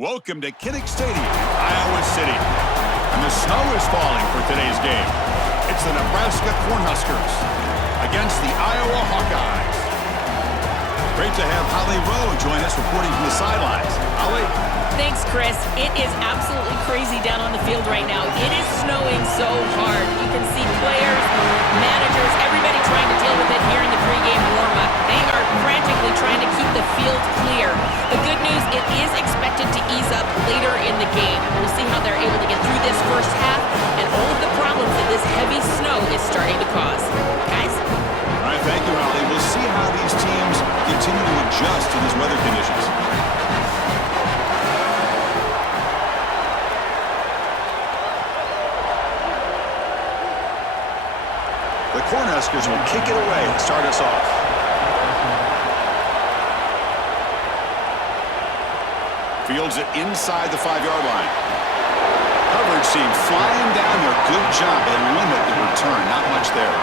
Welcome to Kinnick Stadium in Iowa City. And the snow is falling for today's game. It's the Nebraska Cornhuskers against the Iowa Hawkeyes. Great to have Holly Rowe join us reporting from the sidelines. Holly. Thanks, Chris. It is absolutely crazy down on the field right now. It is snowing so hard. You can see players, managers, everybody trying to deal with it here in the pregame warm-up. They are frantically trying to keep the field clear. The good news, it is expected to ease up later in the game. We'll see how they're able to get through this first half and all of the problems that this heavy snow is starting to cause. Guys? All right, thank you, Holly. We'll see how these teams continue to adjust to these weather conditions. The Cornhuskers will kick it away to start us off. Fields it inside the 5-yard line. Coverage team flying down there. Good job. They limit the return. Not much there.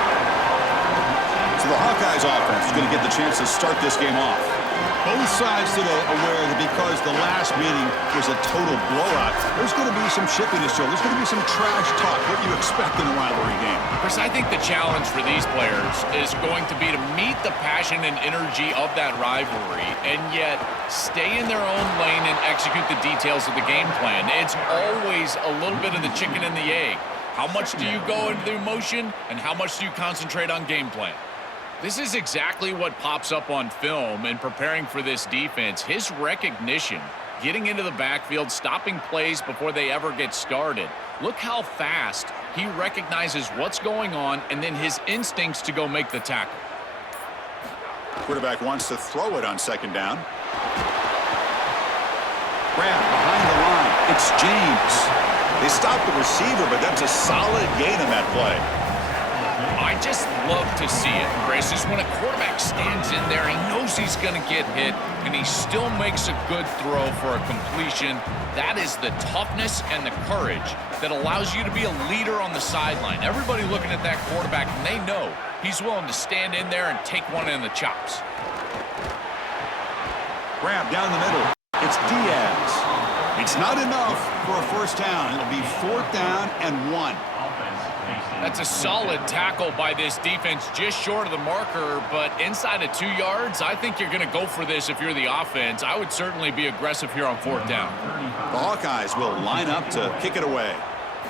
So the Hawkeyes offense is going to get the chance to start this game off. Both sides today aware that because the last meeting was a total blowout, there's going to be some chippiness to it. There's going to be some trash talk, what you expect in a rivalry game. Chris, I think the challenge for these players is going to be to meet the passion and energy of that rivalry and yet stay in their own lane and execute the details of the game plan. It's always a little bit of the chicken and the egg. How much do you go into the emotion and how much do you concentrate on game plan? This is exactly what pops up on film in preparing for this defense. His recognition, getting into the backfield, stopping plays before they ever get started. Look how fast he recognizes what's going on and then his instincts to go make the tackle. Quarterback wants to throw it on second down. Grab behind the line. It's James. They stop the receiver, but that's a solid gain on that play. I just love to see it, Chris, is when a quarterback stands in there, he knows he's going to get hit, and he still makes a good throw for a completion. That is the toughness and the courage that allows you to be a leader on the sideline. Everybody looking at that quarterback, and they know he's willing to stand in there and take one in the chops. Grab down the middle. It's Diaz. It's not enough for a first down. It'll be 4th down and 1. That's a solid tackle by this defense, just short of the marker, but inside of 2 yards, I think you're going to go for this if you're the offense. I would certainly be aggressive here on 4th down. The Hawkeyes will line up to kick it away,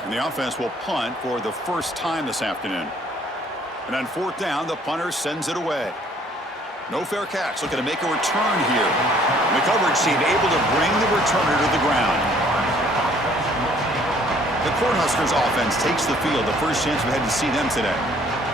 and the offense will punt for the first time this afternoon. And on 4th down, the punter sends it away. No fair catch, looking to make a return here. And the coverage team able to bring the returner to the ground. The Cornhuskers offense takes the field, the first chance we had to see them today.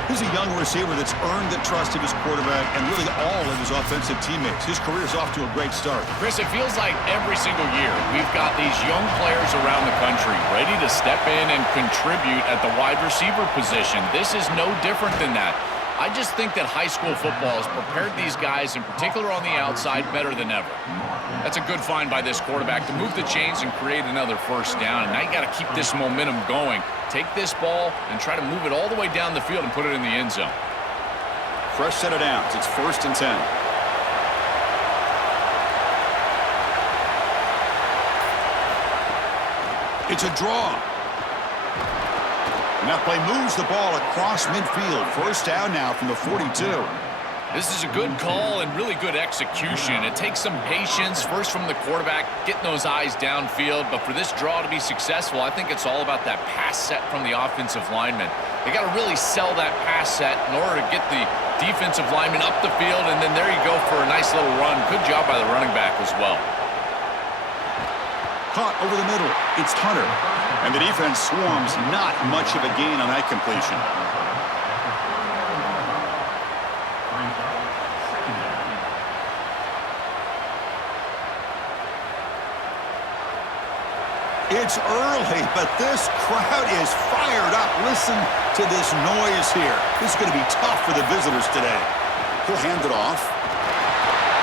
He's a young receiver that's earned the trust of his quarterback and really all of his offensive teammates. His career is off to a great start. Chris, it feels like every single year we've got these young players around the country ready to step in and contribute at the wide receiver position. This is no different than that. I just think that high school football has prepared these guys, in particular on the outside, better than ever. That's a good find by this quarterback to move the chains and create another first down. And now you got to keep this momentum going. Take this ball and try to move it all the way down the field and put it in the end zone. Fresh set of downs. It's 1st and 10. It's a draw. And that play moves the ball across midfield. First down now from the 42. This is a good call and really good execution. It takes some patience, first from the quarterback, getting those eyes downfield. But for this draw to be successful, I think it's all about that pass set from the offensive lineman. They got to really sell that pass set in order to get the defensive lineman up the field, and then there you go for a nice little run. Good job by the running back as well. Caught over the middle. It's Hunter. And the defense swarms. Not much of a gain on that completion. It's early, but this crowd is fired up. Listen to this noise here. This is going to be tough for the visitors today. He'll hand it off.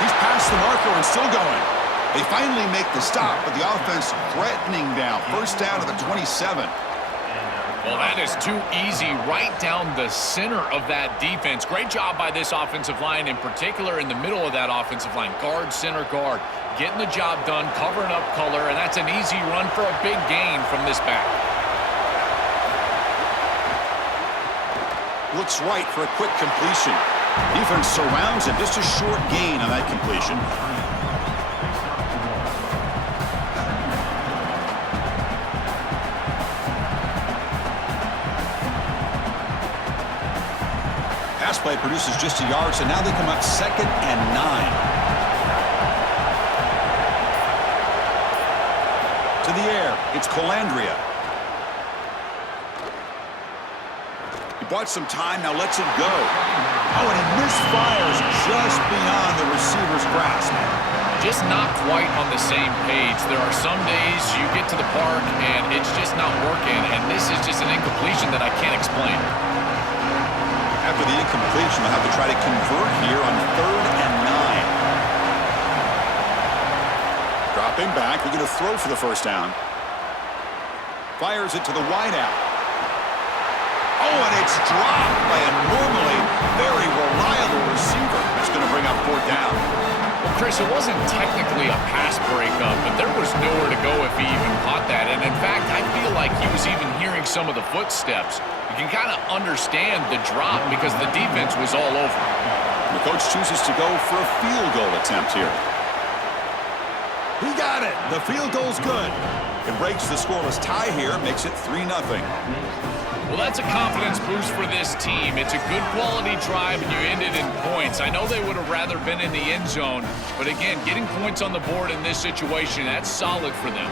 He's past the marker and still going. They finally make the stop, but the offense threatening now. First down to the 27. Well, that is too easy right down the center of that defense. Great job by this offensive line, in particular in the middle of that offensive line. Guard, center, guard. Getting the job done, covering up color, and that's an easy run for a big gain from this back. Looks right for a quick completion. Defense surrounds it. Just a short gain on that completion. Pass play produces just a yard, so now they come up 2nd and 9. To the air, it's Colandrea. He bought some time, now lets it go. Oh, and he misfires just beyond the receiver's grasp. Just not quite on the same page. There are some days you get to the park and it's just not working, and this is just an incompletion that I can't explain. After the incompletion, they'll have to try to convert here on 3rd and 9. Dropping back, they're going to throw for the first down. Fires it to the wideout. Oh, and it's dropped by a normally very reliable receiver. That's going to bring up 4th down. Well, Chris, it wasn't technically a pass breakup, but there was nowhere to go if he even caught that. And in fact, I feel like he was even hearing some of the footsteps. You can kind of understand the drop because the defense was all over. The coach chooses to go for a field goal attempt here. He got it. The field goal's good. It breaks the scoreless tie here, makes it 3-0. Well, that's a confidence boost for this team. It's a good quality drive, and you ended in points. I know they would have rather been in the end zone, but again, getting points on the board in this situation, that's solid for them.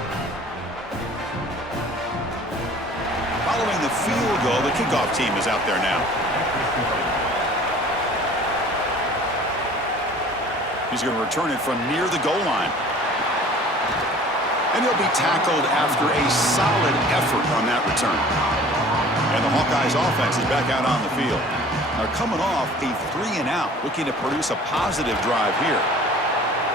Following the field goal, the kickoff team is out there now. He's going to return it from near the goal line. And he'll be tackled after a solid effort on that return. And the Hawkeyes offense is back out on the field. They're coming off a 3-and-out, looking to produce a positive drive here.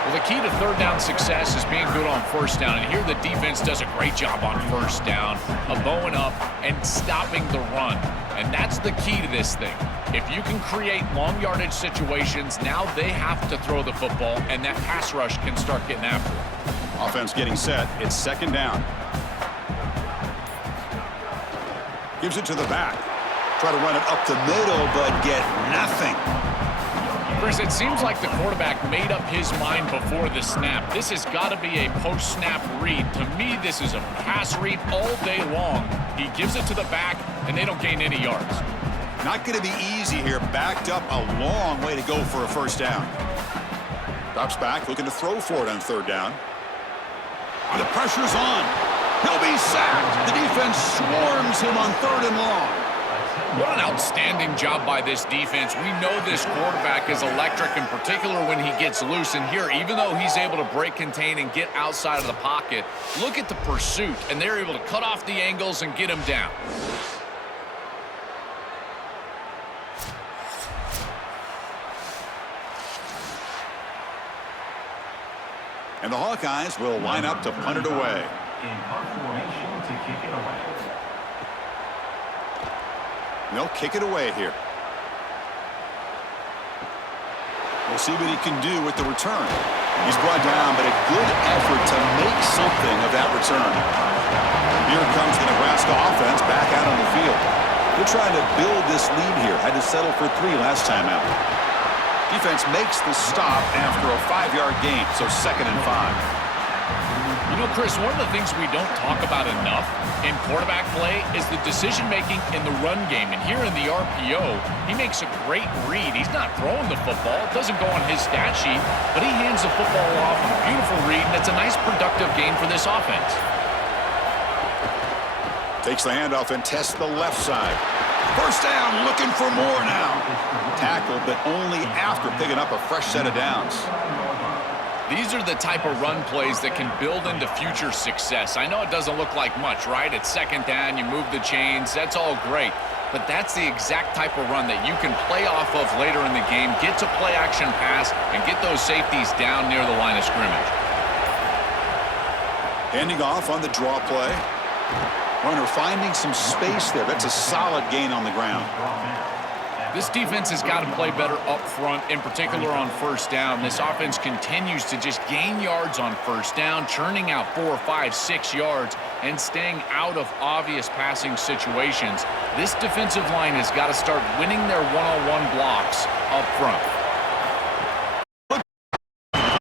Well, the key to 3rd down success is being good on 1st down. And here the defense does a great job on 1st down, of bowing up and stopping the run. And that's the key to this thing. If you can create long yardage situations, now they have to throw the football, and that pass rush can start getting after it. Offense getting set. It's 2nd down. Gives it to the back. Try to run it up the middle, but get nothing. Chris, it seems like the quarterback made up his mind before the snap. This has got to be a post-snap read. To me, this is a pass read all day long. He gives it to the back, and they don't gain any yards. Not going to be easy here. Backed up a long way to go for a 1st down. Drops back, looking to throw for it on 3rd down. The pressure's on. He'll be sacked. The defense swarms him on 3rd and long. What an outstanding job by this defense. We know this quarterback is electric, in particular when he gets loose. And here, even though he's able to break, contain, and get outside of the pocket, look at the pursuit, and they're able to cut off the angles and get him down. And the Hawkeyes will line up to punt it away. They'll kick it away here. We'll see what he can do with the return. He's brought down, but a good effort to make something of that return. Here comes the Nebraska offense back out on the field. They're trying to build this lead here. Had to settle for 3 last time out. Defense makes the stop after a 5-yard gain, so 2nd and 5. You know, Chris, one of the things we don't talk about enough in quarterback play is the decision-making in the run game. And here in the RPO, he makes a great read. He's not throwing the football. It doesn't go on his stat sheet, but he hands the football off with a beautiful read, and it's a nice, productive game for this offense. Takes the handoff and tests the left side. 1st down, looking for more now. Tackled, but only after picking up a fresh set of downs. These are the type of run plays that can build into future success. I know it doesn't look like much, right? It's 2nd down, you move the chains, that's all great. But that's the exact type of run that you can play off of later in the game, get to play action pass, and get those safeties down near the line of scrimmage. Handing off on the draw play. Runner finding some space there. That's a solid gain on the ground. This defense has got to play better up front, in particular on first down. This offense continues to just gain yards on first down, churning out 4, 5, 6 yards, and staying out of obvious passing situations. This defensive line has got to start winning their one-on-one blocks up front.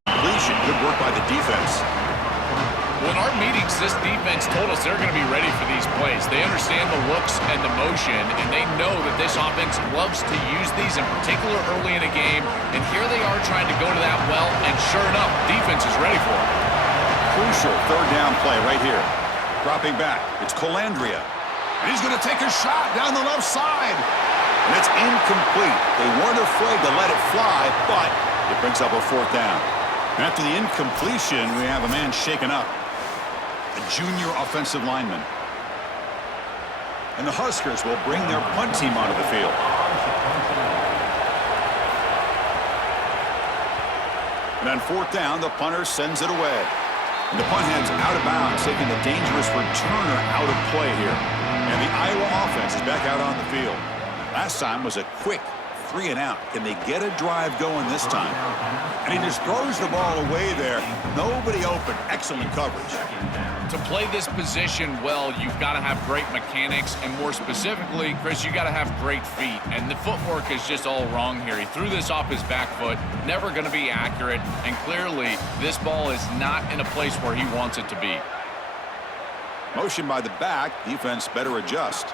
Completion. Good work by the defense. Well, in our meetings, this defense told us they're going to be ready for these plays. They understand the looks and the motion, and they know that this offense loves to use these, in particular early in a game. And here they are trying to go to that well, and sure enough, defense is ready for it. Crucial third down play right here. Dropping back. It's Colandrea. And he's going to take a shot down the left side. And it's incomplete. They weren't afraid to let it fly, but it brings up a fourth down. And after the incompletion, we have a man shaken up. A junior offensive lineman. And the Huskers will bring their punt team onto the field. And on fourth down, the punter sends it away. And the punt heads out of bounds, taking the dangerous returner out of play here. And the Iowa offense is back out on the field. Last time was a quick 3-and-out. Can they get a drive going this time? And he just throws the ball away there. Nobody open. Excellent coverage. To play this position well, you've got to have great mechanics, and more specifically, Chris, you got to have great feet. And the footwork is just all wrong here. He threw this off his back foot, never going to be accurate, and clearly this ball is not in a place where he wants it to be. Motion by the back. Defense better adjust.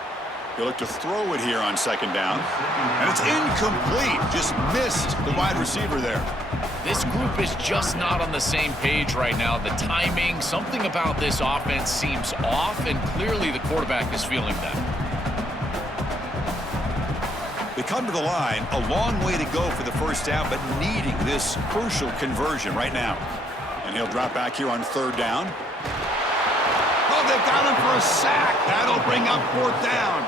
He'll look to throw it here on second down. And it's incomplete. Just missed the wide receiver there. This group is just not on the same page right now. The timing, something about this offense seems off, and clearly the quarterback is feeling that. They come to the line, a long way to go for the first down, but needing this crucial conversion right now. And he'll drop back here on third down. Oh, they've got him for a sack. That'll bring up fourth down.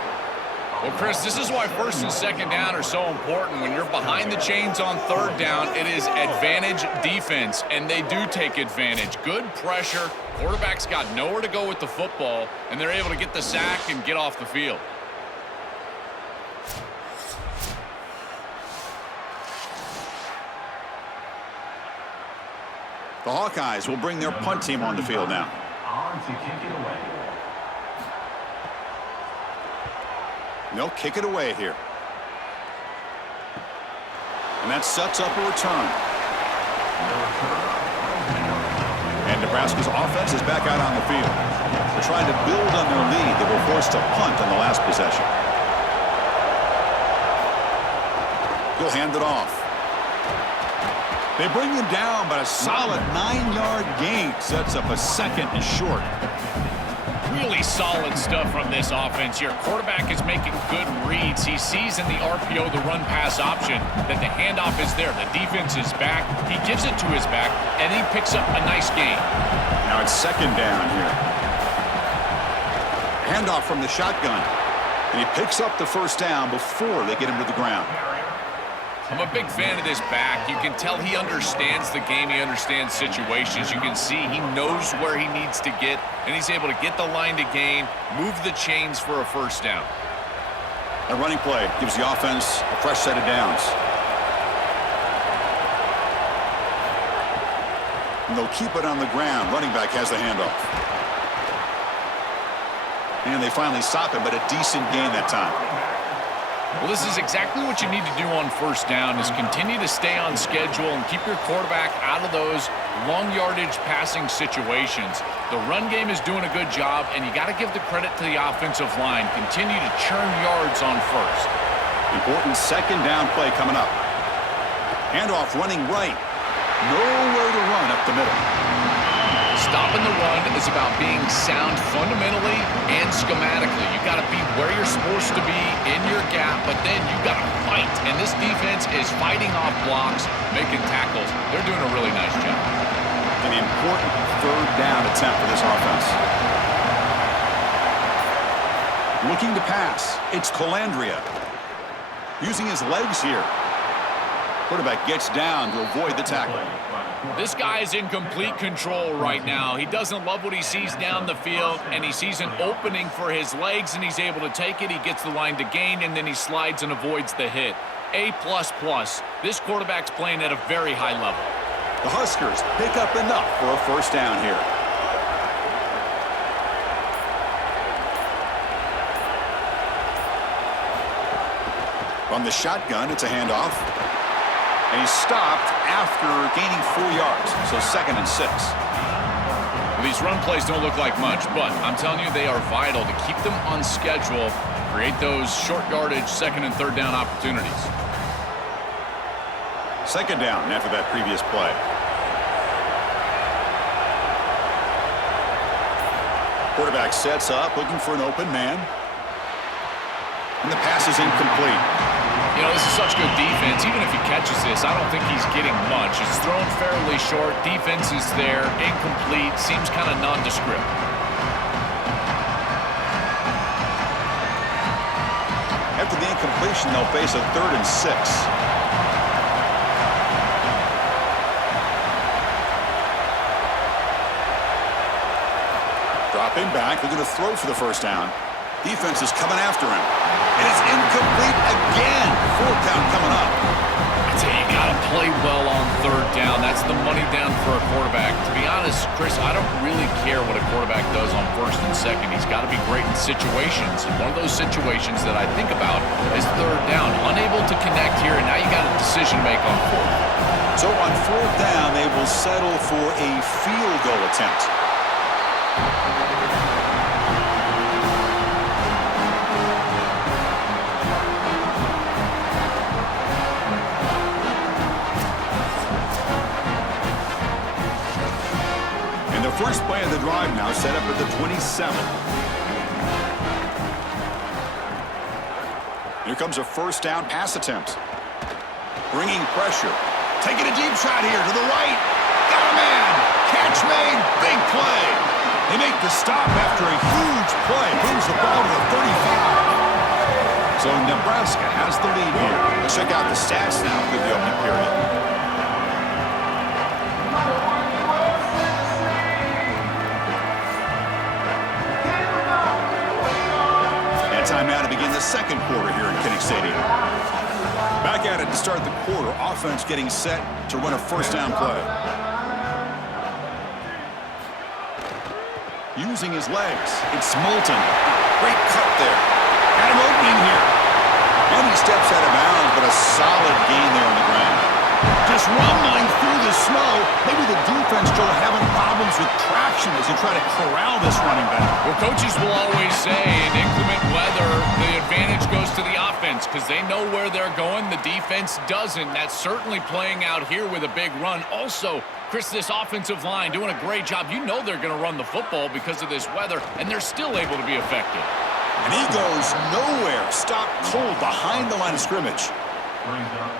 Well, Chris, this is why first and second down are so important. When you're behind the chains on third down, it is advantage defense, and they do take advantage. Good pressure. Quarterback's got nowhere to go with the football, and they're able to get the sack and get off the field. The Hawkeyes will bring their punt team on the field now. On to kick it away. They'll kick it away here. And that sets up a return. And Nebraska's offense is back out on the field. They're trying to build on their lead. They were forced to punt on the last possession. He'll hand it off. They bring him down, but a solid 9-yard gain sets up a second and short. Really solid stuff from this offense. Your quarterback is making good reads. He sees in the RPO, the run-pass option, that the handoff is there. The defense is back. He gives it to his back, and he picks up a nice gain. Now it's second down here. Handoff from the shotgun. And he picks up the first down before they get him to the ground. I'm a big fan of this back. You can tell he understands the game. He understands situations. You can see he knows where he needs to get, and he's able to get the line to gain, move the chains for a first down. A running play gives the offense a fresh set of downs. And they'll keep it on the ground. Running back has the handoff. And they finally stop him, but a decent gain that time. Well, this is exactly what you need to do on first down, is continue to stay on schedule and keep your quarterback out of those long yardage passing situations. The run game is doing a good job, and you got to give the credit to the offensive line. Continue to churn yards on first. Important second down play coming up. Handoff running right. Nowhere to run up the middle. Stopping the run is about being sound fundamentally and schematically. You got to be where you're supposed to be in your gap, but then you got to fight. And this defense is fighting off blocks, making tackles. They're doing a really nice job. An important third down attempt for this offense. Looking to pass. It's Colandrea. Using his legs here. Quarterback gets down to avoid the tackle. This guy is in complete control right now. He doesn't love what he sees down the field, and he sees an opening for his legs, and he's able to take it. He gets the line to gain, and then he slides and avoids the hit. A++. This quarterback's playing at a very high level. The Huskers pick up enough for a first down here. From the shotgun, it's a handoff. And he's stopped after gaining 4 yards, so 2nd and 6. Well, these run plays don't look like much, but I'm telling you, they are vital to keep them on schedule, create those short yardage 2nd and 3rd down opportunities. 2nd down after that previous play. Quarterback sets up, looking for an open man. And the pass is incomplete. You know, this is such good defense. Even if he catches this, I don't think he's getting much. It's thrown fairly short. Defense is there. Incomplete. Seems kind of nondescript. After the incompletion, they'll face a 3rd and 6. Dropping back, looking to throw for the first down. Defense is coming after him. And it's incomplete again. 4th count coming up. I tell you, you got to play well on 3rd down. That's the money down for a quarterback. To be honest, Chris, I don't really care what a quarterback does on 1st and 2nd. He's got to be great in situations. And one of those situations that I think about is 3rd down. Unable to connect here, and now you got a decision to make on 4th. So on 4th down, they will settle for a field goal attempt. First play of the drive now set up at the 27. Here comes a first down pass attempt. Bringing pressure. Taking a deep shot here to the right. Got a man. Catch made. Big play. They make the stop after a huge play. Moves the ball to the 35. So Nebraska has the lead here. Let's check out the stats now through the opening period. Timeout to begin the 2nd quarter here in Kinnick Stadium. Back at it to start the quarter. Offense getting set to run a first down play. Using his legs. It's Moulton. Great cut there. Got an opening here. And he steps out of bounds, but a solid gain there on the ground. Just rumbling through the snow. Maybe the defense still having problems with traction as they try to corral this running back. Well, coaches will always say in inclement weather, the advantage goes to the offense because they know where they're going. The defense doesn't. That's certainly playing out here with a big run. Also, Chris, this offensive line doing a great job. You know they're going to run the football because of this weather, and they're still able to be effective. And he goes nowhere. Stopped cold behind the line of scrimmage.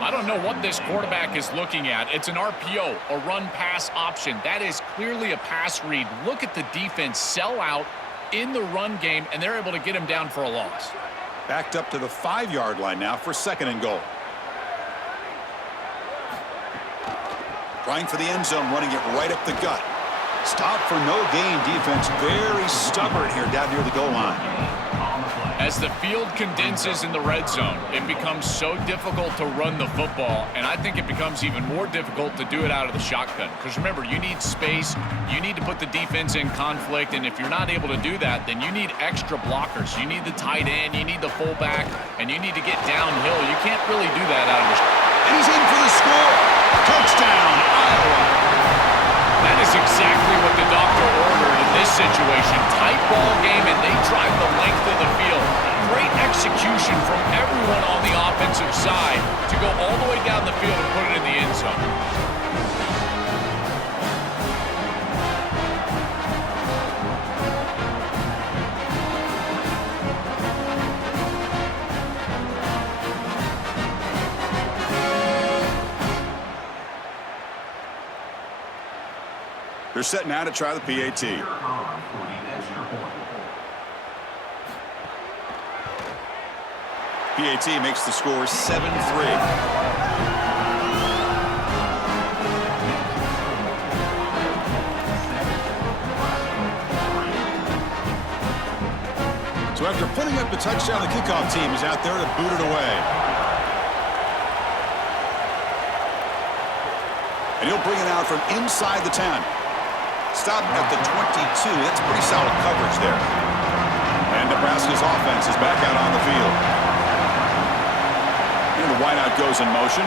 I don't know what this quarterback is looking at. It's an RPO, a run-pass option. That is clearly a pass read. Look at the defense sell out in the run game, and they're able to get him down for a loss. Backed up to the 5-yard line now for 2nd and goal. Trying for the end zone, running it right up the gut. Stop for no gain. Defense very stubborn here down near the goal line. As the field condenses in the red zone, it becomes so difficult to run the football, and I think it becomes even more difficult to do it out of the shotgun. Because remember, you need space, you need to put the defense in conflict, and if you're not able to do that, then you need extra blockers. You need the tight end, you need the fullback, and you need to get downhill. You can't really do that out of the shotgun. And he's in for the score. Touchdown, Iowa. That is exactly what the doctor ordered in this situation. Tight ball game, and they drive the length of the field. Great execution from everyone on the offensive side to go all the way down the field and put it in the end zone. They're set now to try the PAT. PAT makes the score 7-3. So after putting up the touchdown, the kickoff team is out there to boot it away. And he'll bring it out from inside the 10. Stop at the 22. That's pretty solid coverage there. And Nebraska's offense is back out on the field. And the wideout goes in motion.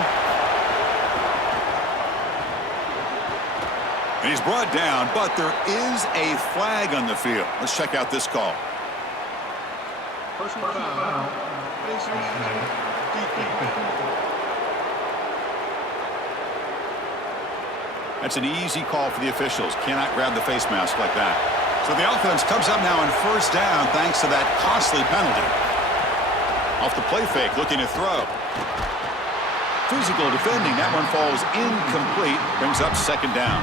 And he's brought down, but there is a flag on the field. Let's check out this call. Personal foul. That's an easy call for the officials. Cannot grab the face mask like that. So the offense comes up now on first down thanks to that costly penalty. Off the play fake, looking to throw. Physical defending. That one falls incomplete. Brings up second down.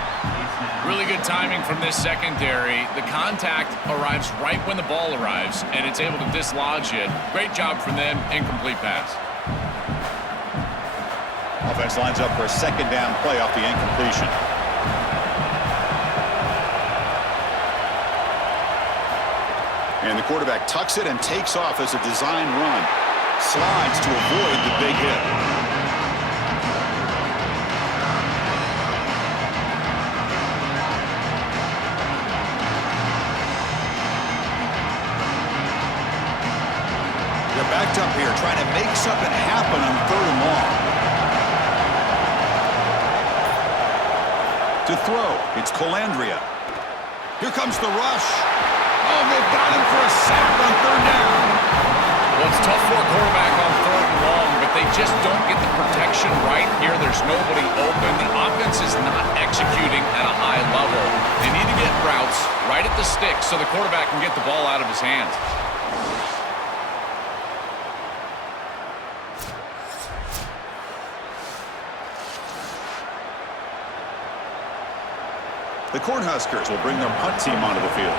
Really good timing from this secondary. The contact arrives right when the ball arrives, and it's able to dislodge it. Great job from them. Incomplete pass. Offense lines up for a second down play off the incompletion. And the quarterback tucks it and takes off as a design run. Slides to avoid the big hit. They're backed up here trying to make something happen on third and long. To throw, it's Colandrea. Here comes the rush. Oh, they've got him for a sack on third down. Well, it's tough for a quarterback on third and long, but they just don't get the protection right here. There's nobody open. The offense is not executing at a high level. They need to get routes right at the stick so the quarterback can get the ball out of his hands. The Cornhuskers will bring their punt team onto the field.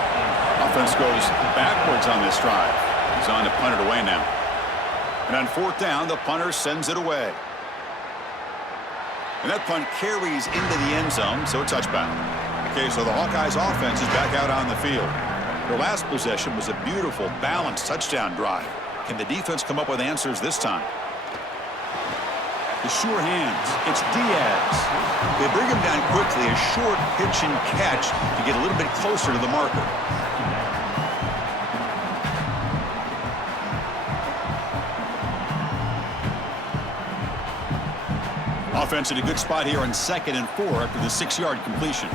Offense goes backwards on this drive. He's on to punt it away now. And on fourth down, the punter sends it away. And that punt carries into the end zone, so a touchback. Okay, so the Hawkeyes offense is back out on the field. Their last possession was a beautiful, balanced touchdown drive. Can the defense come up with answers this time? The sure hands. It's Diaz. They bring him down quickly. A short pitch and catch to get a little bit closer to the marker. Offense in a good spot here on 2nd and 4 after the 6-yard completion.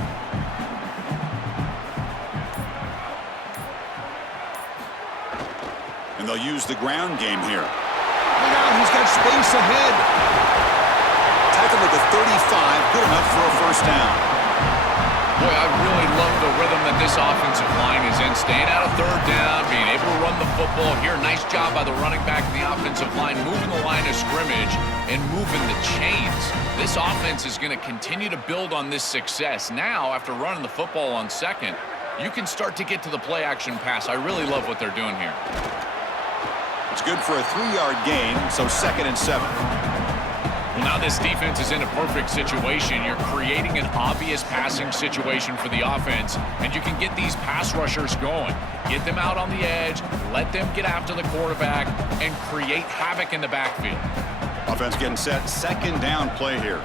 And they'll use the ground game here. Look out, he's got space ahead. Tackle at the 35, good enough for a first down. Boy, I really love the rhythm that this offensive line is in. Staying out of third down, being able to run the football here. Nice job by the running back and the offensive line, moving the line of scrimmage and moving the chains. This offense is going to continue to build on this success. Now, after running the football on second, you can start to get to the play-action pass. I really love what they're doing here. It's good for a 3-yard gain, so 2nd and 7. Well, now this defense is in a perfect situation. You're creating an obvious passing situation for the offense, and you can get these pass rushers going. Get them out on the edge, let them get after the quarterback, and create havoc in the backfield. Offense getting set, second down play here.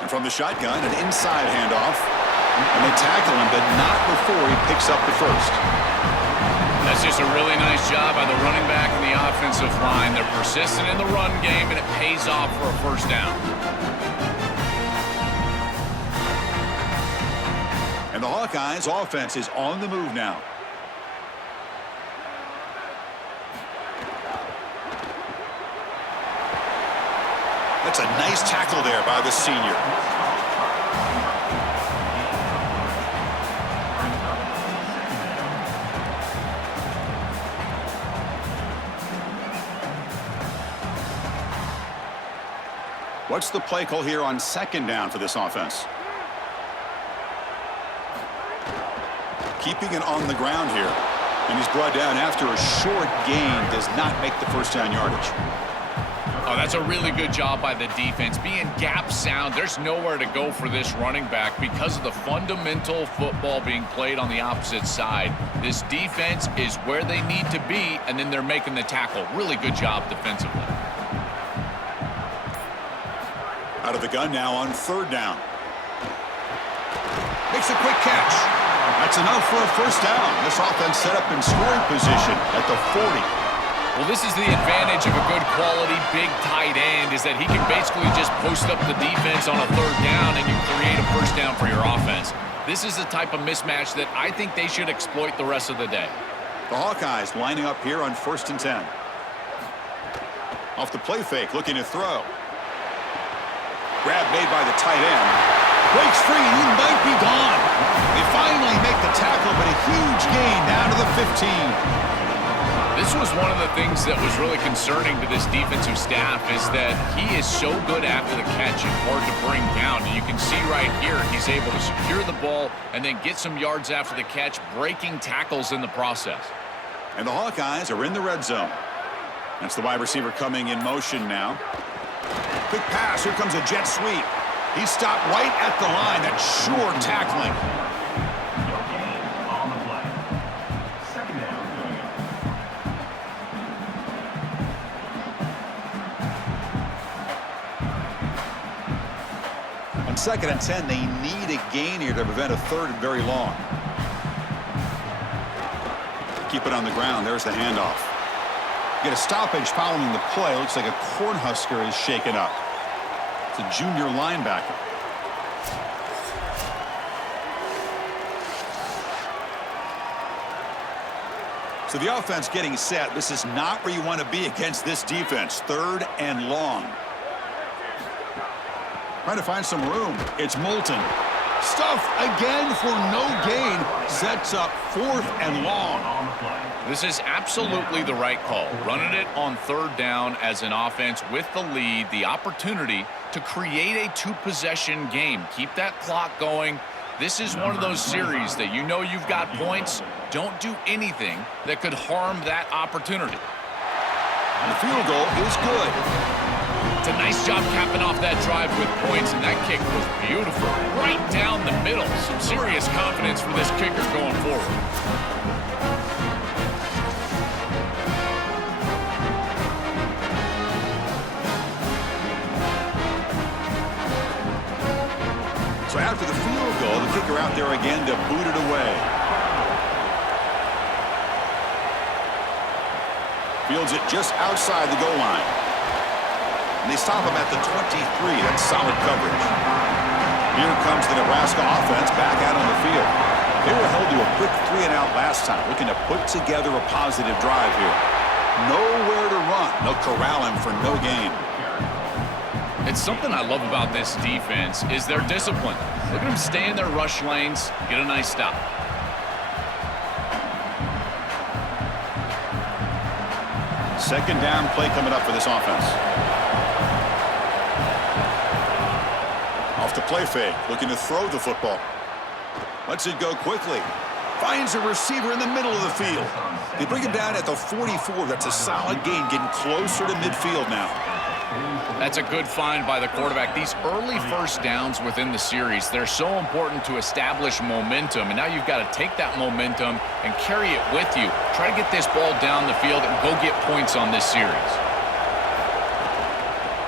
And from the shotgun, an inside handoff. And they tackle him, but not before he picks up the first. That's just a really nice job by the running back and the offensive line. They're persistent in the run game, and it pays off for a first down. And the Hawkeyes offense is on the move now. That's a nice tackle there by the senior. What's the play call here on second down for this offense? Keeping it on the ground here. And he's brought down after a short gain. Does not make the first down yardage. A Oh, that's a really good job by the defense. Being gap sound, there's nowhere to go for this running back because of the fundamental football being played on the opposite side. This defense is where they need to be, and then they're making the tackle. Really good job defensively. Out of the gun now on 3rd down. Makes a quick catch. That's enough for a first down. This offense set up in scoring position at the 40. Well, this is the advantage of a good quality big tight end, is that he can basically just post up the defense on a 3rd down and you create a first down for your offense. This is the type of mismatch that I think they should exploit the rest of the day. The Hawkeyes lining up here on 1st and 10. Off the play fake, looking to throw. Grab made by the tight end. Breaks free, and he might be gone. They finally make the tackle, but a huge gain down to the 15. This was one of the things that was really concerning to this defensive staff, is that he is so good after the catch and hard to bring down. And you can see right here, he's able to secure the ball and then get some yards after the catch, breaking tackles in the process. And the Hawkeyes are in the red zone. That's the wide receiver coming in motion now. Quick pass. Here comes a jet sweep. He stopped right at the line. That's sure tackling. No gain on the play. 2nd down. On 2nd and 10, they need a gain here to prevent a 3rd and very long. Keep it on the ground. There's the handoff. Get a stoppage following the play. Looks like a Cornhusker is shaken up. It's a junior linebacker. So the offense getting set. This is not where you want to be against this defense. 3rd and long. Trying to find some room. It's Moulton. Stuffed again for no gain. Sets up 4th and long. On the play. This is absolutely the right call. Running it on 3rd down as an offense with the lead, the opportunity to create a 2-possession game. Keep that clock going. This is one of those series that you know you've got points. Don't do anything that could harm that opportunity. And the field goal is good. It's a nice job capping off that drive with points, and that kick was beautiful. Right down the middle. Some serious confidence for this kicker going forward. So after the field goal, the kicker out there again to boot it away. Fields it just outside the goal line. And they stop him at the 23. That's solid coverage. Here comes the Nebraska offense back out on the field. They were held to a quick 3-and-out last time, looking to put together a positive drive here. Nowhere to run. They'll corral him for no gain. It's something I love about this defense is their discipline. Look at them stay in their rush lanes, get a nice stop. Second down play coming up for this offense. Off the play fake, looking to throw the football. Lets it go quickly. Finds a receiver in the middle of the field. They bring him down at the 44. That's a solid gain, getting closer to midfield now. That's a good find by the quarterback. These early first downs within the series, they're so important to establish momentum. And now you've got to take that momentum and carry it with you. Try to get this ball down the field and go get points on this series.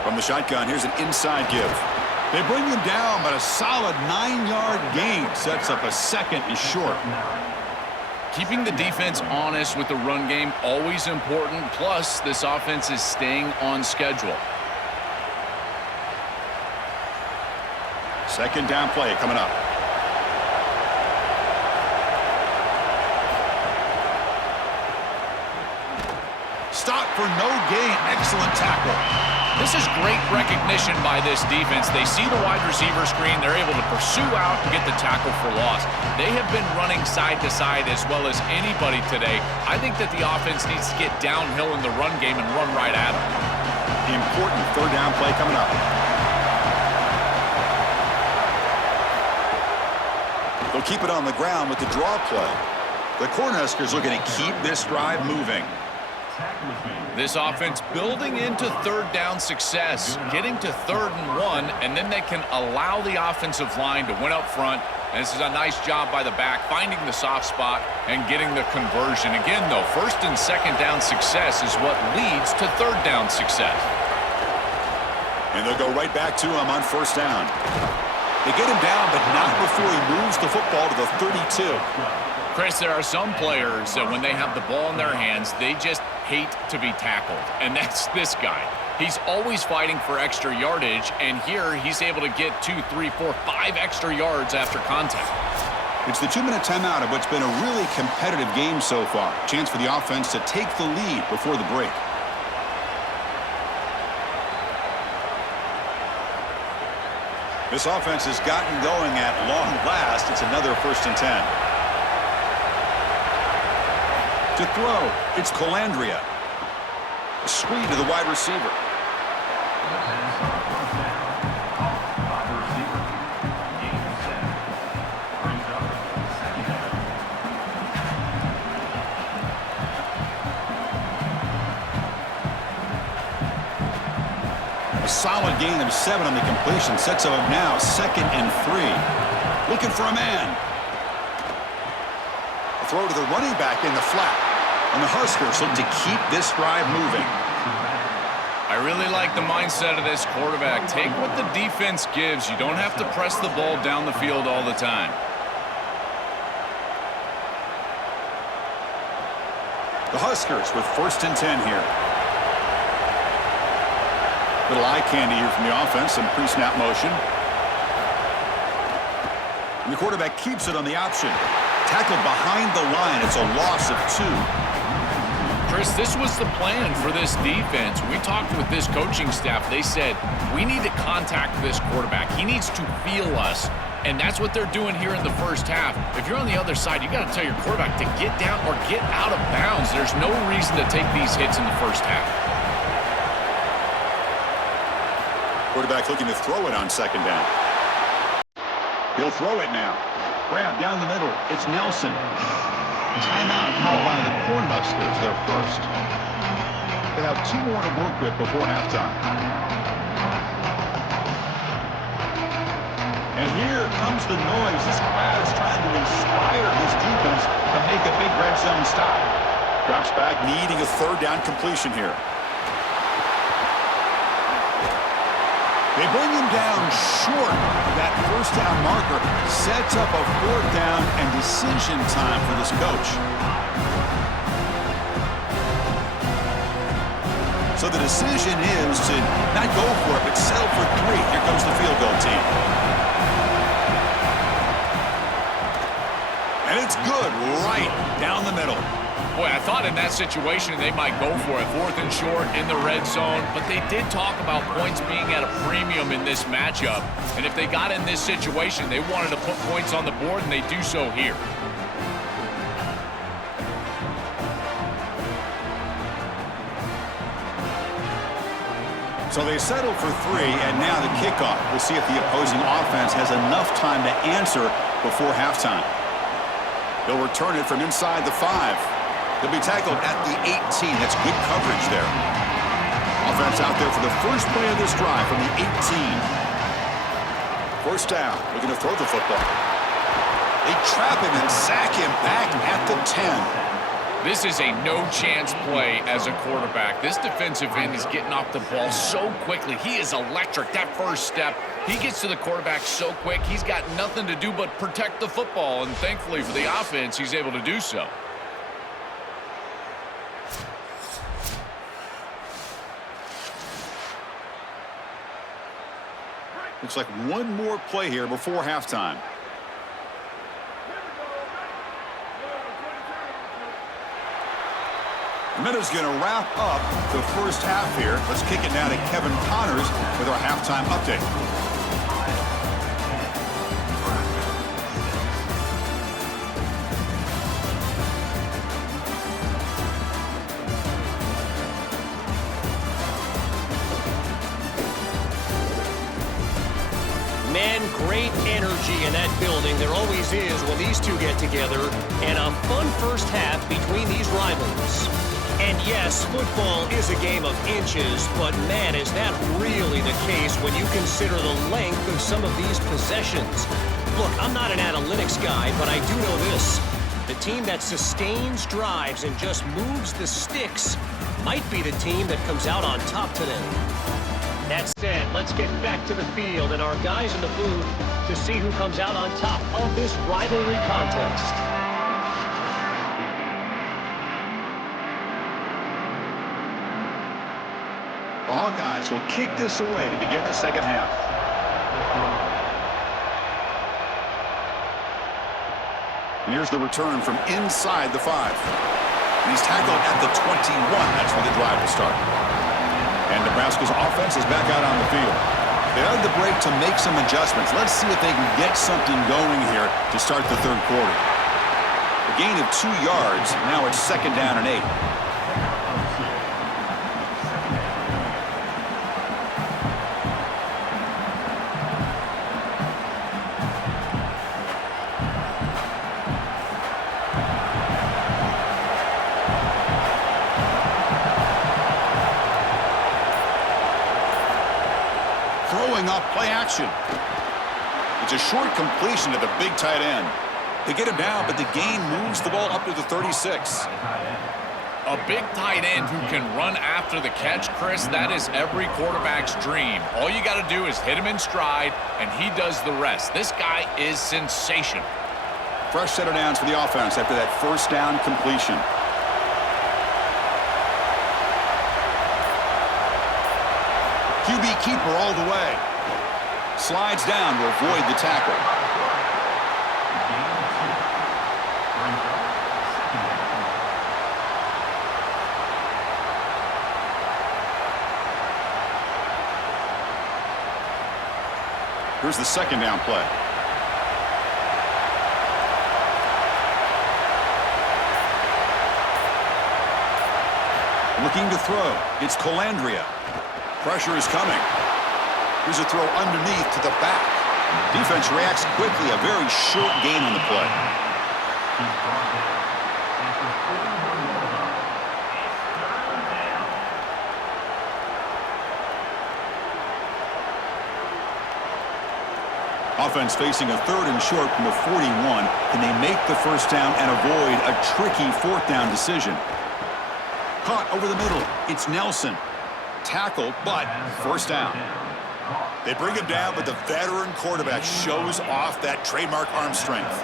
From the shotgun, here's an inside give. They bring him down, but a solid 9-yard gain sets up a 2nd and short. Keeping the defense honest with the run game, always important. Plus, this offense is staying on schedule. Second down play coming up. Stop for no gain. Excellent tackle. This is great recognition by this defense. They see the wide receiver screen. They're able to pursue out and get the tackle for loss. They have been running side to side as well as anybody today. I think that the offense needs to get downhill in the run game and run right at them. The important third down play coming up. They'll keep it on the ground with the draw play. The Cornhuskers looking to keep this drive moving. Tackle is made. This offense building into third down success, getting to 3rd and 1, and then they can allow the offensive line to win up front. And this is a nice job by the back, finding the soft spot and getting the conversion. Again, though, 1st and 2nd down success is what leads to 3rd down success. And they'll go right back to him on 1st down. They get him down, but not before he moves the football to the 32. Chris, there are some players that when they have the ball in their hands, they just hate to be tackled. And that's this guy. He's always fighting for extra yardage, and here he's able to get 2, 3, 4, 5 extra yards after contact. It's the 2-minute timeout of what's been a really competitive game so far. Chance for the offense to take the lead before the break. This offense has gotten going at long last. It's another 1st and 10. To throw, it's Colandrea. A screen to the wide receiver. A solid gain of 7 on the completion. Sets up now 2nd and 3. Looking for a man. A throw to the running back in the flat. And the Huskers look to keep this drive moving. I really like the mindset of this quarterback. Take what the defense gives. You don't have to press the ball down the field all the time. The Huskers with 1st and 10 here. Little eye candy here from the offense. Some pre-snap motion. And the quarterback keeps it on the option. Tackled behind the line. It's a loss of 2. Chris, this was the plan for this defense. We talked with this coaching staff. They said, we need to contact this quarterback. He needs to feel us. And that's what they're doing here in the 1st half. If you're on the other side, you got to tell your quarterback to get down or get out of bounds. There's no reason to take these hits in the 1st half. Quarterback looking to throw it on 2nd down. He'll throw it now. Grab down the middle. It's Nelson. Timeout called by the Cornhuskers, their 1st. They have 2 more to work with before halftime. And here comes the noise. This crowd is trying to inspire this defense to make a big red zone stop. Drops back, needing a 3rd down completion here. They bring him down short. That 1st down marker sets up a 4th down and decision time for this coach. So the decision is to not go for it, but settle for 3. Here comes the field goal team. And it's good right down the middle. Boy, I thought in that situation they might go for it. 4th and short in the red zone. But they did talk about points being at a premium in this matchup. And if they got in this situation, they wanted to put points on the board, and they do so here. So they settle for 3, and now the kickoff. We'll see if the opposing offense has enough time to answer before halftime. They'll return it from inside the 5. They'll be tackled at the 18. That's good coverage there. Offense out there for the first play of this drive from the 18. 1st down. Looking to throw the football. They trap him and sack him back at the 10. This is a no-chance play as a quarterback. This defensive end is getting off the ball so quickly. He is electric. That 1st step, he gets to the quarterback so quick, he's got nothing to do but protect the football. And thankfully for the offense, he's able to do so. Looks like one more play here before halftime. The minute's going to wrap up the 1st half here. Let's kick it now to Kevin Connors with our halftime update. Man, great energy in that building. There always is when these two get together. And a fun 1st half between these rivals. And yes, football is a game of inches, but man, is that really the case when you consider the length of some of these possessions. Look, I'm not an analytics guy, but I do know this. The team that sustains drives and just moves the sticks might be the team that comes out on top today. That said, let's get back to the field and our guys in the booth to see who comes out on top of this rivalry contest. The Hawkeyes will kick this away to begin the second half. And here's the return from inside the 5. And he's tackled at the 21. That's where the drive will start. And Nebraska's offense is back out on the field. They had the break to make some adjustments. Let's see if they can get something going here to start the third quarter. A gain of 2 yards. Now it's 2nd down and 8. Throwing off play action. It's a short completion to the big tight end. They get him down, but the gain moves the ball up to the 36. A big tight end who can run after the catch, Chris, that is every quarterback's dream. All you got to do is hit him in stride, and he does the rest. This guy is sensational. Fresh set of downs for the offense after that first down completion. QB keeper all the way. Slides down to avoid the tackle. Here's the 2nd down play. Looking to throw. It's Calandria. Pressure is coming. Here's a throw underneath to the back. Defense reacts quickly. A very short gain on the play. Offense facing a 3rd and short from the 41. Can they make the first down and avoid a tricky 4th down decision? Caught over the middle. It's Nelson. Tackled, but first down. They bring him down, but the veteran quarterback shows off that trademark arm strength.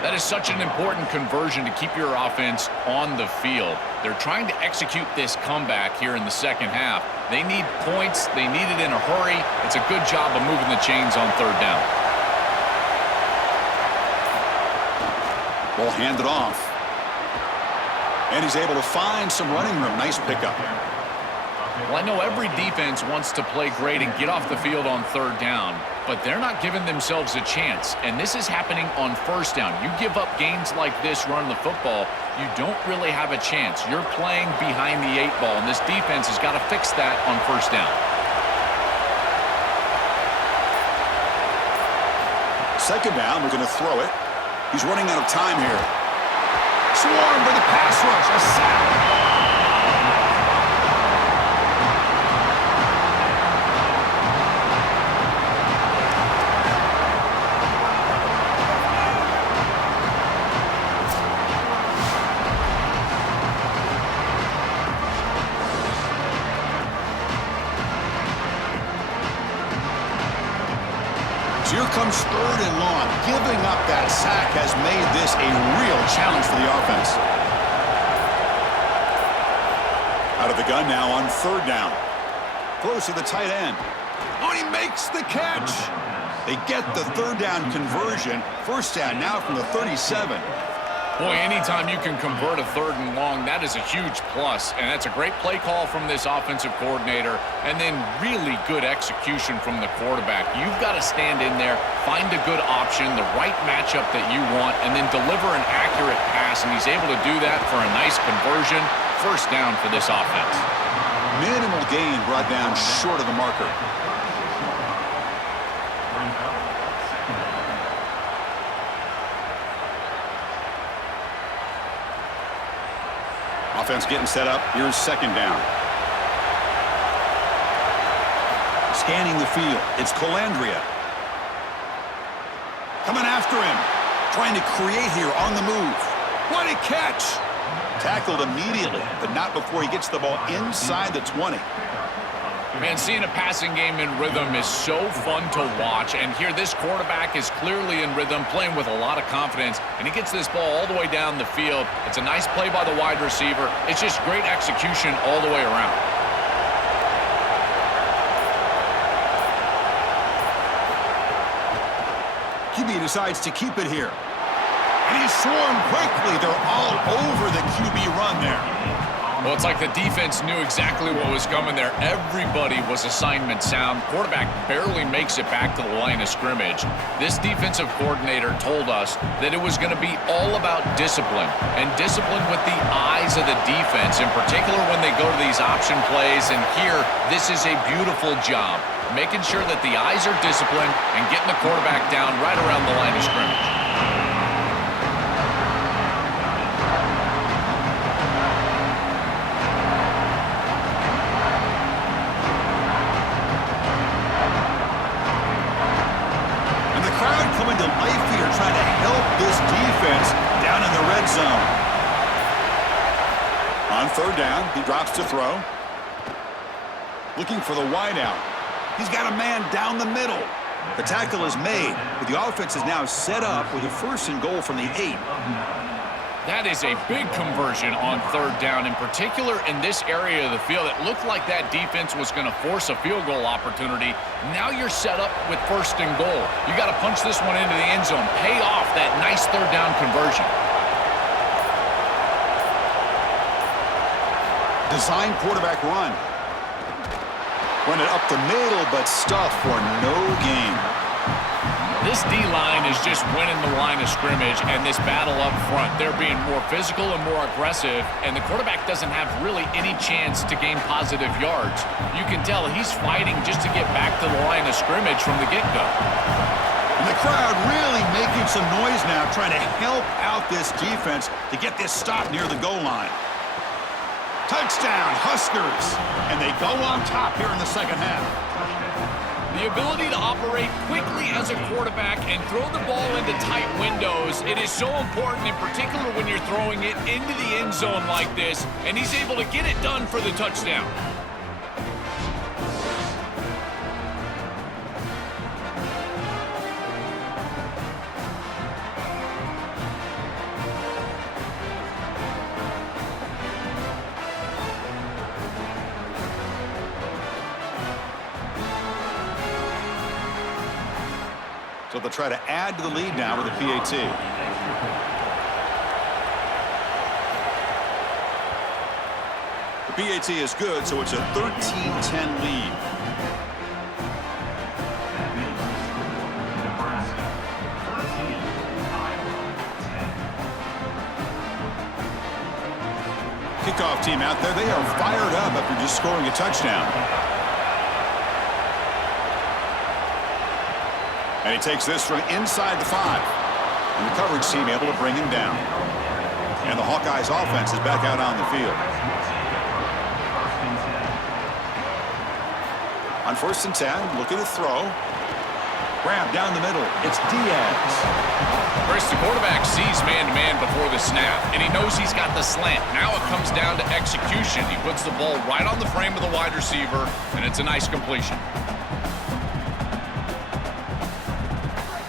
That is such an important conversion to keep your offense on the field. They're trying to execute this comeback here in the second half. They need points. They need it in a hurry. It's a good job of moving the chains on 3rd down. Ball handed off. And he's able to find some running room. Nice pickup. Well, I know every defense wants to play great and get off the field on 3rd down, but they're not giving themselves a chance, and this is happening on 1st down. You give up gains like this running the football, you don't really have a chance. You're playing behind the 8 ball, and this defense has got to fix that on 1st down. 2nd down, we're going to throw it. He's running out of time here. Swarm with a pass rush, a sack. Here comes 3rd and long. Giving up that sack has made this a real challenge for the offense. Out of the gun now on 3rd down. Throws to the tight end. Oh, he makes the catch. They get the 3rd down conversion. 1st down now from the 37. Boy, anytime you can convert a 3rd and long, that is a huge plus. And that's a great play call from this offensive coordinator. And then really good execution from the quarterback. You've got to stand in there, find a good option, the right matchup that you want, and then deliver an accurate pass. And he's able to do that for a nice conversion. 1st down for this offense. Minimal gain brought down short of the marker. Offense getting set up. Here's second down. Scanning the field. It's Colandrea. Coming after him. Trying to create here on the move. What a catch! Tackled immediately, but not before he gets the ball inside the 20. Man, seeing a passing game in rhythm is so fun to watch. And here, this quarterback is clearly in rhythm, playing with a lot of confidence. And he gets this ball all the way down the field. It's a nice play by the wide receiver. It's just great execution all the way around. QB decides to keep it here. And he's swarmed quickly. They're all over the QB run there. Well, it's like the defense knew exactly what was coming there. Everybody was assignment sound. Quarterback barely makes it back to the line of scrimmage. This defensive coordinator told us that it was going to be all about discipline, and discipline with the eyes of the defense, in particular when they go to these option plays. And here, this is a beautiful job, making sure that the eyes are disciplined and getting the quarterback down right around the line of scrimmage. Coming to life here, trying to help this defense down in the red zone. On third down, he drops to throw. Looking for the wideout. He's got a man down the middle. The tackle is made, but the offense is now set up with a first and goal from the 8. That is a big conversion on third down, in particular in this area of the field. It looked like that defense was going to force a field goal opportunity. Now you're set up with first and goal. You got to punch this one into the end zone. Pay off that nice third down conversion. Design quarterback run. Run it up the middle, but stuffed for no gain. This D-line is just winning the line of scrimmage, and this battle up front, they're being more physical and more aggressive, and the quarterback doesn't have really any chance to gain positive yards. You can tell he's fighting just to get back to the line of scrimmage from the get-go. And the crowd really making some noise now, trying to help out this defense to get this stop near the goal line. Touchdown, Huskers! And they go on top here in the second half. The ability to operate quickly as a quarterback and throw the ball into tight windows, it is so important, in particular when you're throwing it into the end zone like this, and he's able to get it done for the touchdown. So they'll try to add to the lead now with a PAT. The PAT is good, so it's a 13-10 lead. Nebraska 13, Iowa 10. Kickoff team out there, they are fired up after just scoring a touchdown. And he takes this from inside the 5. And the coverage team able to bring him down. And the Hawkeyes offense is back out on the field. On 1st and 10, look at the throw. Grab down the middle. It's Diaz. Chris, the quarterback sees man-to-man before the snap, and he knows he's got the slant. Now it comes down to execution. He puts the ball right on the frame of the wide receiver, and it's a nice completion.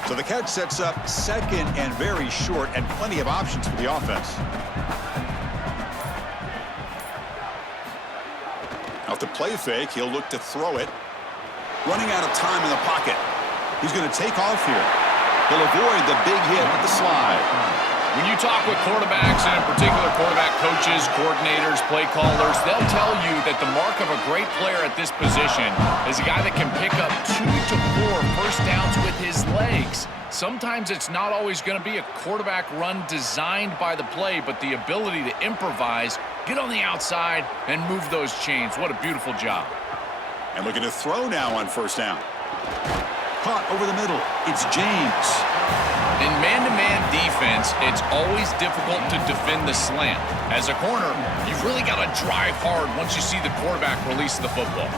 So the catch sets up second and very short, and plenty of options for the offense. Off the play fake, he'll look to throw it. Running out of time in the pocket. He's going to take off here. He'll avoid the big hit with the slide. When you talk with quarterbacks, and in particular quarterback coaches, coordinators, play callers, they'll tell you that the mark of a great player at this position is a guy that can pick up 2 to 4 first downs with his legs. Sometimes it's not always going to be a quarterback run designed by the play, but the ability to improvise, get on the outside, and move those chains. What a beautiful job. And looking to throw now on 1st down. Caught over the middle. It's James. In man-to-man defense, it's always difficult to defend the slant. As a corner, you've really got to drive hard once you see the quarterback release the football.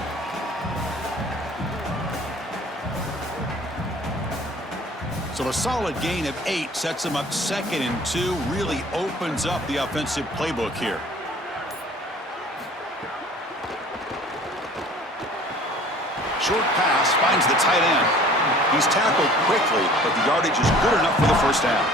So a solid gain of 8 sets him up 2nd and 2, really opens up the offensive playbook here. Short pass finds the tight end. He's tackled quickly, but the yardage is good enough for the first down.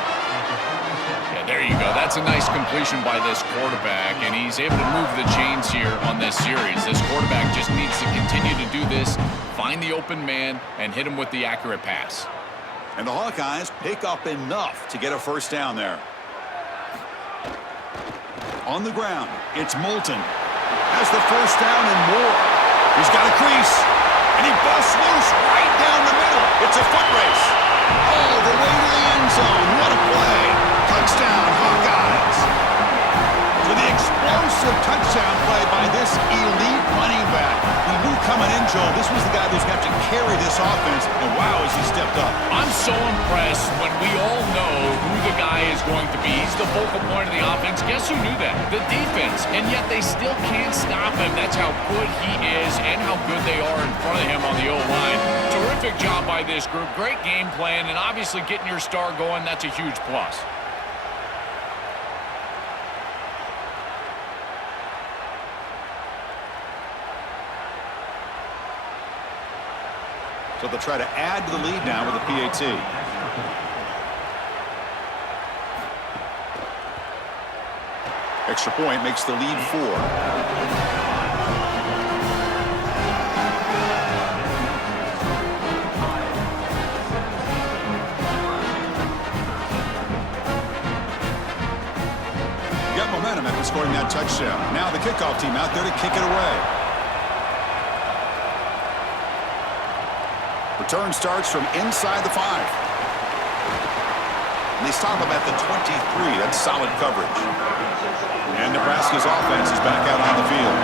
Yeah, there you go. That's a nice completion by this quarterback, and he's able to move the chains here on this series. This quarterback just needs to continue to do this, find the open man, and hit him with the accurate pass. And the Hawkeyes pick up enough to get a first down there. On the ground, it's Moulton. Has the first down and more. He's got a crease. And he busts loose right down the middle. It's a foot race. All the way to the end zone. What a play. Touchdown, Hawkeyes. For the explosive touchdown play by this elite running back. We knew coming in, Joe, this was the guy who's going to have to carry this offense. And wow, has he stepped up. I'm so impressed when we all know who the guy is going to be. He's the focal point of the offense. Guess who knew that? The defense. And yet they still can't stop him. That's how good he is and how good they are in front of him on the O-line. Terrific job by this group. Great game plan. And obviously getting your star going, that's a huge plus. So they'll try to add to the lead now with a PAT. Extra point makes the lead 4. Got momentum after scoring that touchdown. Now the kickoff team out there to kick it away. Return starts from inside the 5. And they stop him at the 23. That's solid coverage. And Nebraska's offense is back out on the field.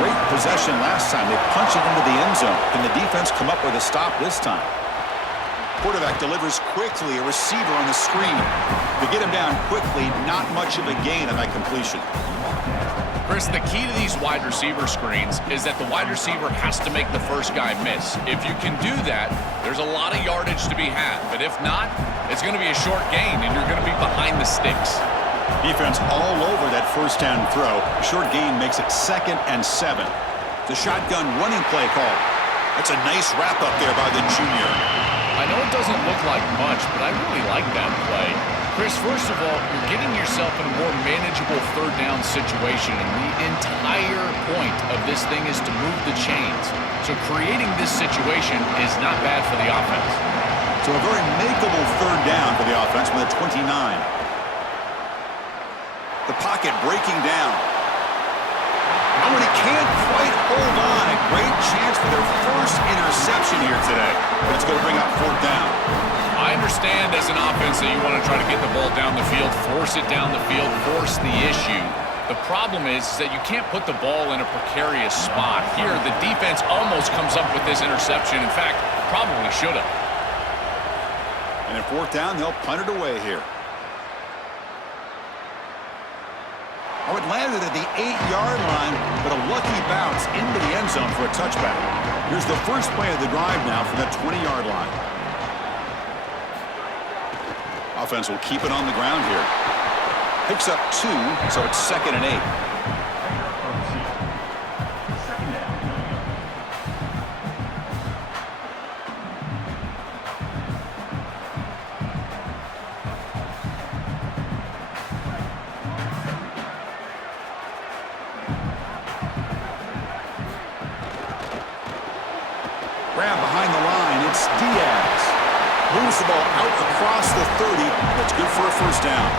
Great possession last time. They punch it into the end zone. Can the defense come up with a stop this time? Quarterback delivers quickly. A receiver on the screen. To get him down quickly, not much of a gain on that completion. Chris, the key to these wide receiver screens is that the wide receiver has to make the first guy miss. If you can do that, there's a lot of yardage to be had. But if not, it's going to be a short gain, and you're going to be behind the sticks. Defense all over that first down throw. Short gain makes it 2nd and 7. The shotgun running play call. That's a nice wrap up there by the junior. I know it doesn't look like much, but I really like that play. Chris, first of all, you're getting yourself in a more manageable third down situation, and the entire point of this thing is to move the chains. So creating this situation is not bad for the offense. So a very makeable third down for the offense with a 29. The pocket breaking down. Oh, and he can't quite hold on. A great chance for their first interception here today, but it's going to bring up 4th down. I understand as an offense that you want to try to get the ball down the field, force it down the field, force the issue. The problem is that you can't put the ball in a precarious spot. Here, the defense almost comes up with this interception. In fact, probably should have. And at 4th down, they'll punt it away here. Oh, it landed at the 8-yard line, but a lucky bounce into the end zone for a touchback. Here's the first play of the drive now from that 20-yard line. Offense will keep it on the ground here. Picks up 2, so it's 2nd and 8. Grab behind the line. It's Diaz. Moves the ball out across the 30. That's good for a first down.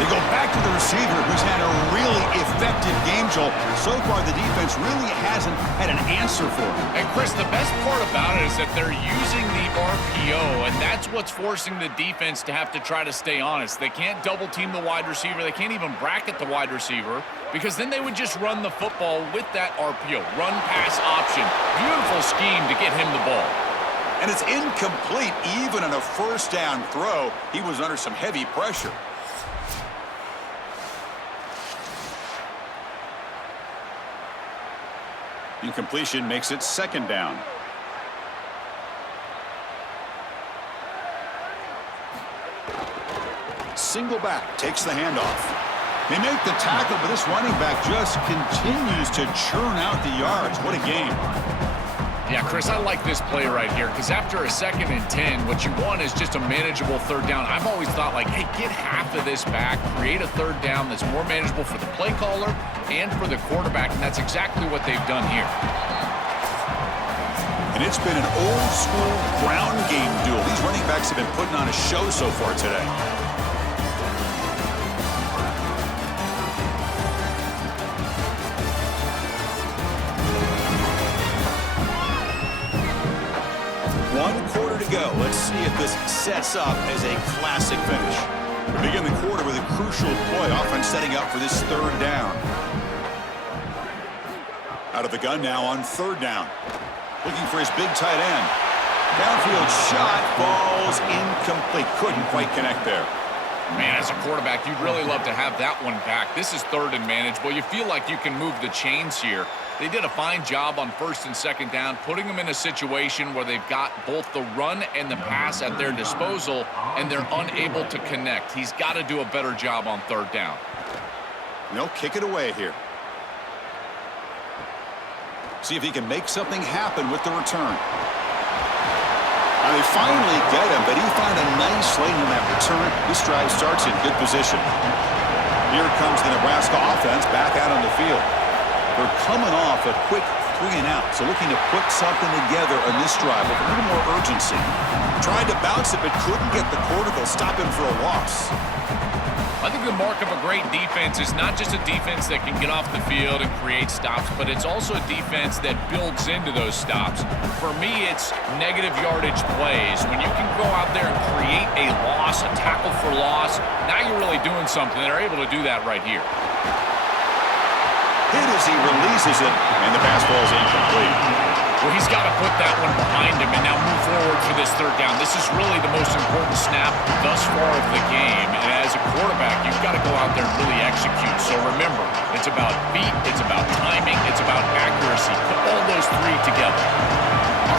They go back to the receiver, who's had a really effective game, Joel. So far, the defense really hasn't had an answer for him. And, Chris, the best part about it is that they're using the RPO, and that's what's forcing the defense to have to try to stay honest. They can't double-team the wide receiver. They can't even bracket the wide receiver, because then they would just run the football with that RPO, run-pass option. Beautiful scheme to get him the ball. And it's incomplete. Even on a first down throw, he was under some heavy pressure. Incompletion makes it second down. Single back, takes the handoff. They make the tackle, but this running back just continues to churn out the yards. What a game. Yeah, Chris, I like this play right here because after a 2nd and 10, what you want is just a manageable third down. I've always thought, like, hey, get half of this back, create a third down that's more manageable for the play caller and for the quarterback, and that's exactly what they've done here. And it's been an old-school ground game duel. These running backs have been putting on a show so far today. To go. Let's see if this sets up as a classic finish. We begin the quarter with a crucial play. Offense setting up for this third down. Out of the gun now on third down. Looking for his big tight end. Downfield shot falls incomplete. Couldn't quite connect there. Man, as a quarterback, you'd really love to have that one back. This is third and manageable. You feel like you can move the chains here. They did a fine job on first and second down, putting them in a situation where they've got both the run and the pass at their disposal, and they're unable to connect. He's got to do a better job on third down. No, kick it away here. See if he can make something happen with the return. Now they finally get him, but he found a nice lane in that return. This drive starts in good position. Here comes the Nebraska offense back out on the field. They're coming off a quick 3-and-out, so looking to put something together on this drive with a little more urgency. Tried to bounce it, but couldn't get the quarter. They'll stop him for a loss. I think the mark of a great defense is not just a defense that can get off the field and create stops, but it's also a defense that builds into those stops. For me, it's negative yardage plays. When you can go out there and create a loss, a tackle for loss, now you're really doing something. They're able to do that right here. Hit as he releases it, and the pass ball is incomplete. Well, he's got to put that one behind him and now move forward for this third down. This is really the most important snap thus far of the game. And as a quarterback, you've got to go out there and really execute. So remember, it's about feet, it's about timing, it's about accuracy. Put all those three together.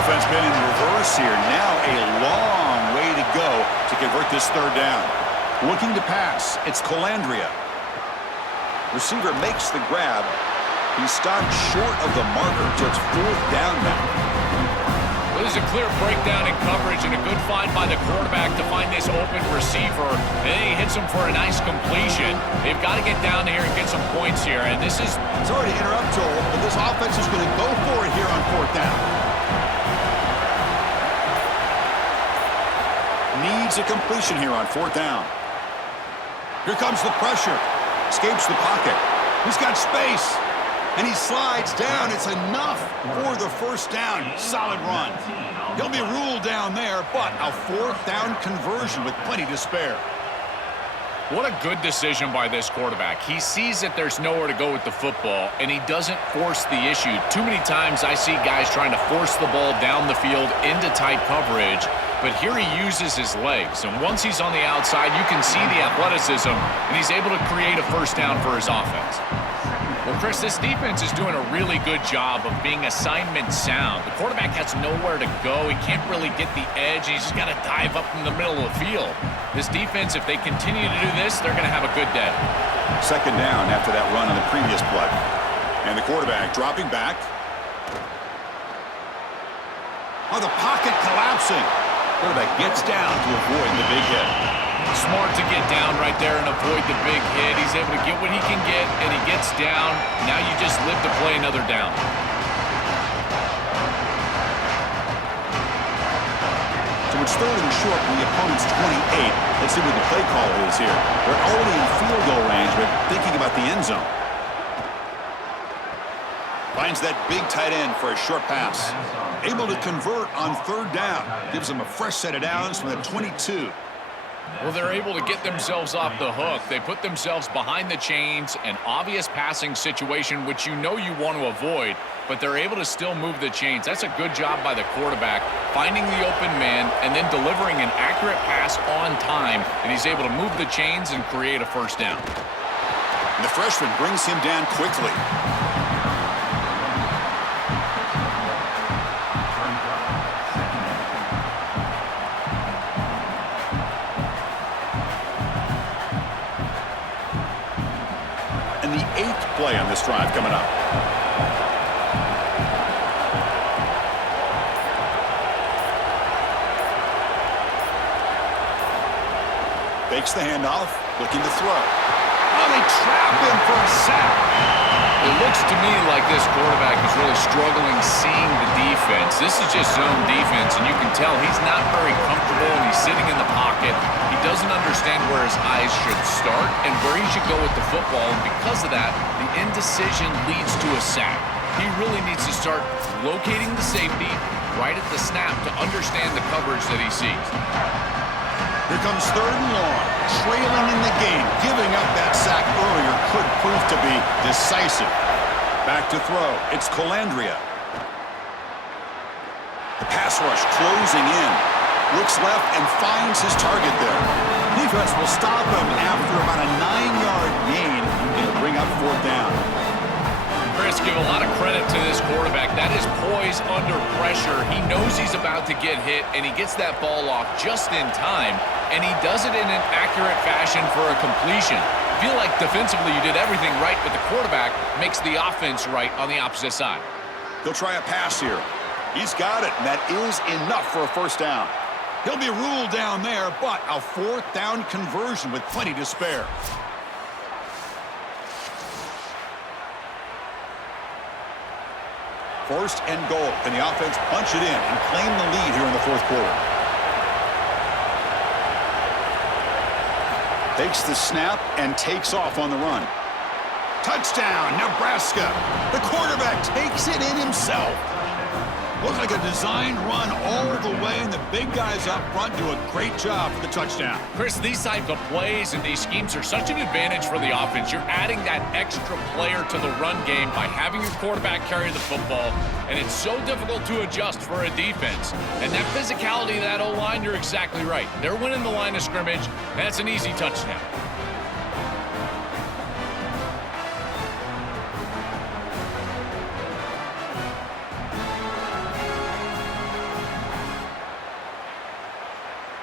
Offense been in reverse here. Now a long way to go to convert this third down. Looking to pass. It's Calandria. Receiver makes the grab. He's stopped short of the marker, so it's fourth down now. Well, there's a clear breakdown in coverage and a good find by the quarterback to find this open receiver. And then he hits him for a nice completion. They've got to get down here and get some points here. And this is... Sorry to interrupt, Joel, but this offense is going to go for it here on fourth down. Needs a completion here on fourth down. Here comes the pressure. Escapes the pocket. He's got space. And he slides down. It's enough for the first down. Solid run. He'll be ruled down there, but a fourth down conversion with plenty to spare. What a good decision by this quarterback. He sees that there's nowhere to go with the football, and he doesn't force the issue. Too many times I see guys trying to force the ball down the field into tight coverage, but here he uses his legs. And once he's on the outside, you can see the athleticism, and he's able to create a first down for his offense. Well, Chris, this defense is doing a really good job of being assignment sound. The quarterback has nowhere to go. He can't really get the edge. He's just got to dive up in the middle of the field. This defense, if they continue to do this, they're going to have a good day. Second down after that run on the previous play. And the quarterback dropping back. Oh, the pocket collapsing. Quarterback gets down to avoid the big hit. Smart to get down right there and avoid the big hit. He's able to get what he can get, and he gets down. Now you just live to play another down. So it's third and short from the opponent's 28. Let's see what the play call is here. They're already in field goal range, but thinking about the end zone. Finds that big tight end for a short pass. Able to convert on third down. Gives him a fresh set of downs from the 22. Well, they're able to get themselves off the hook. They put themselves behind the chains, an obvious passing situation, which you know you want to avoid, but they're able to still move the chains. That's a good job by the quarterback, finding the open man and then delivering an accurate pass on time, and he's able to move the chains and create a first down. And the freshman brings him down quickly. And the 8th play on this drive coming up. Fakes the handoff, looking to throw. Oh, they trap him for a sack. It looks to me like this quarterback is really struggling seeing the defense. This is just zone defense, and you can tell he's not very comfortable, and he's sitting in the pocket. He doesn't understand where his eyes should start and where he should go with the football, and because of that, the indecision leads to a sack. He really needs to start locating the safety right at the snap to understand the coverage that he sees. Here comes 3rd and long, trailing in the game. Giving up that sack earlier could prove to be decisive. Back to throw. It's Colandrea. The pass rush closing in. Looks left and finds his target there. Defense will stop him after about a 9-yard gain. It'll bring up 4th down. Chris, give a lot of credit to this quarterback. That is poise under pressure. He knows he's about to get hit, and he gets that ball off just in time, and he does it in an accurate fashion for a completion. I feel like defensively you did everything right, but the quarterback makes the offense right on the opposite side. He'll try a pass here. He's got it, and that is enough for a first down. He'll be ruled down there, but a 4th down conversion with plenty to spare. First and goal. Can the offense punch it in and claim the lead here in the 4th quarter? Takes the snap and takes off on the run. Touchdown, Nebraska. The quarterback takes it in himself. Looks like a designed run all the way, and the big guys up front do a great job for the touchdown. Chris, these types of plays and these schemes are such an advantage for the offense. You're adding that extra player to the run game by having your quarterback carry the football, and it's so difficult to adjust for a defense. And that physicality of that O-line, you're exactly right. They're winning the line of scrimmage. That's an easy touchdown.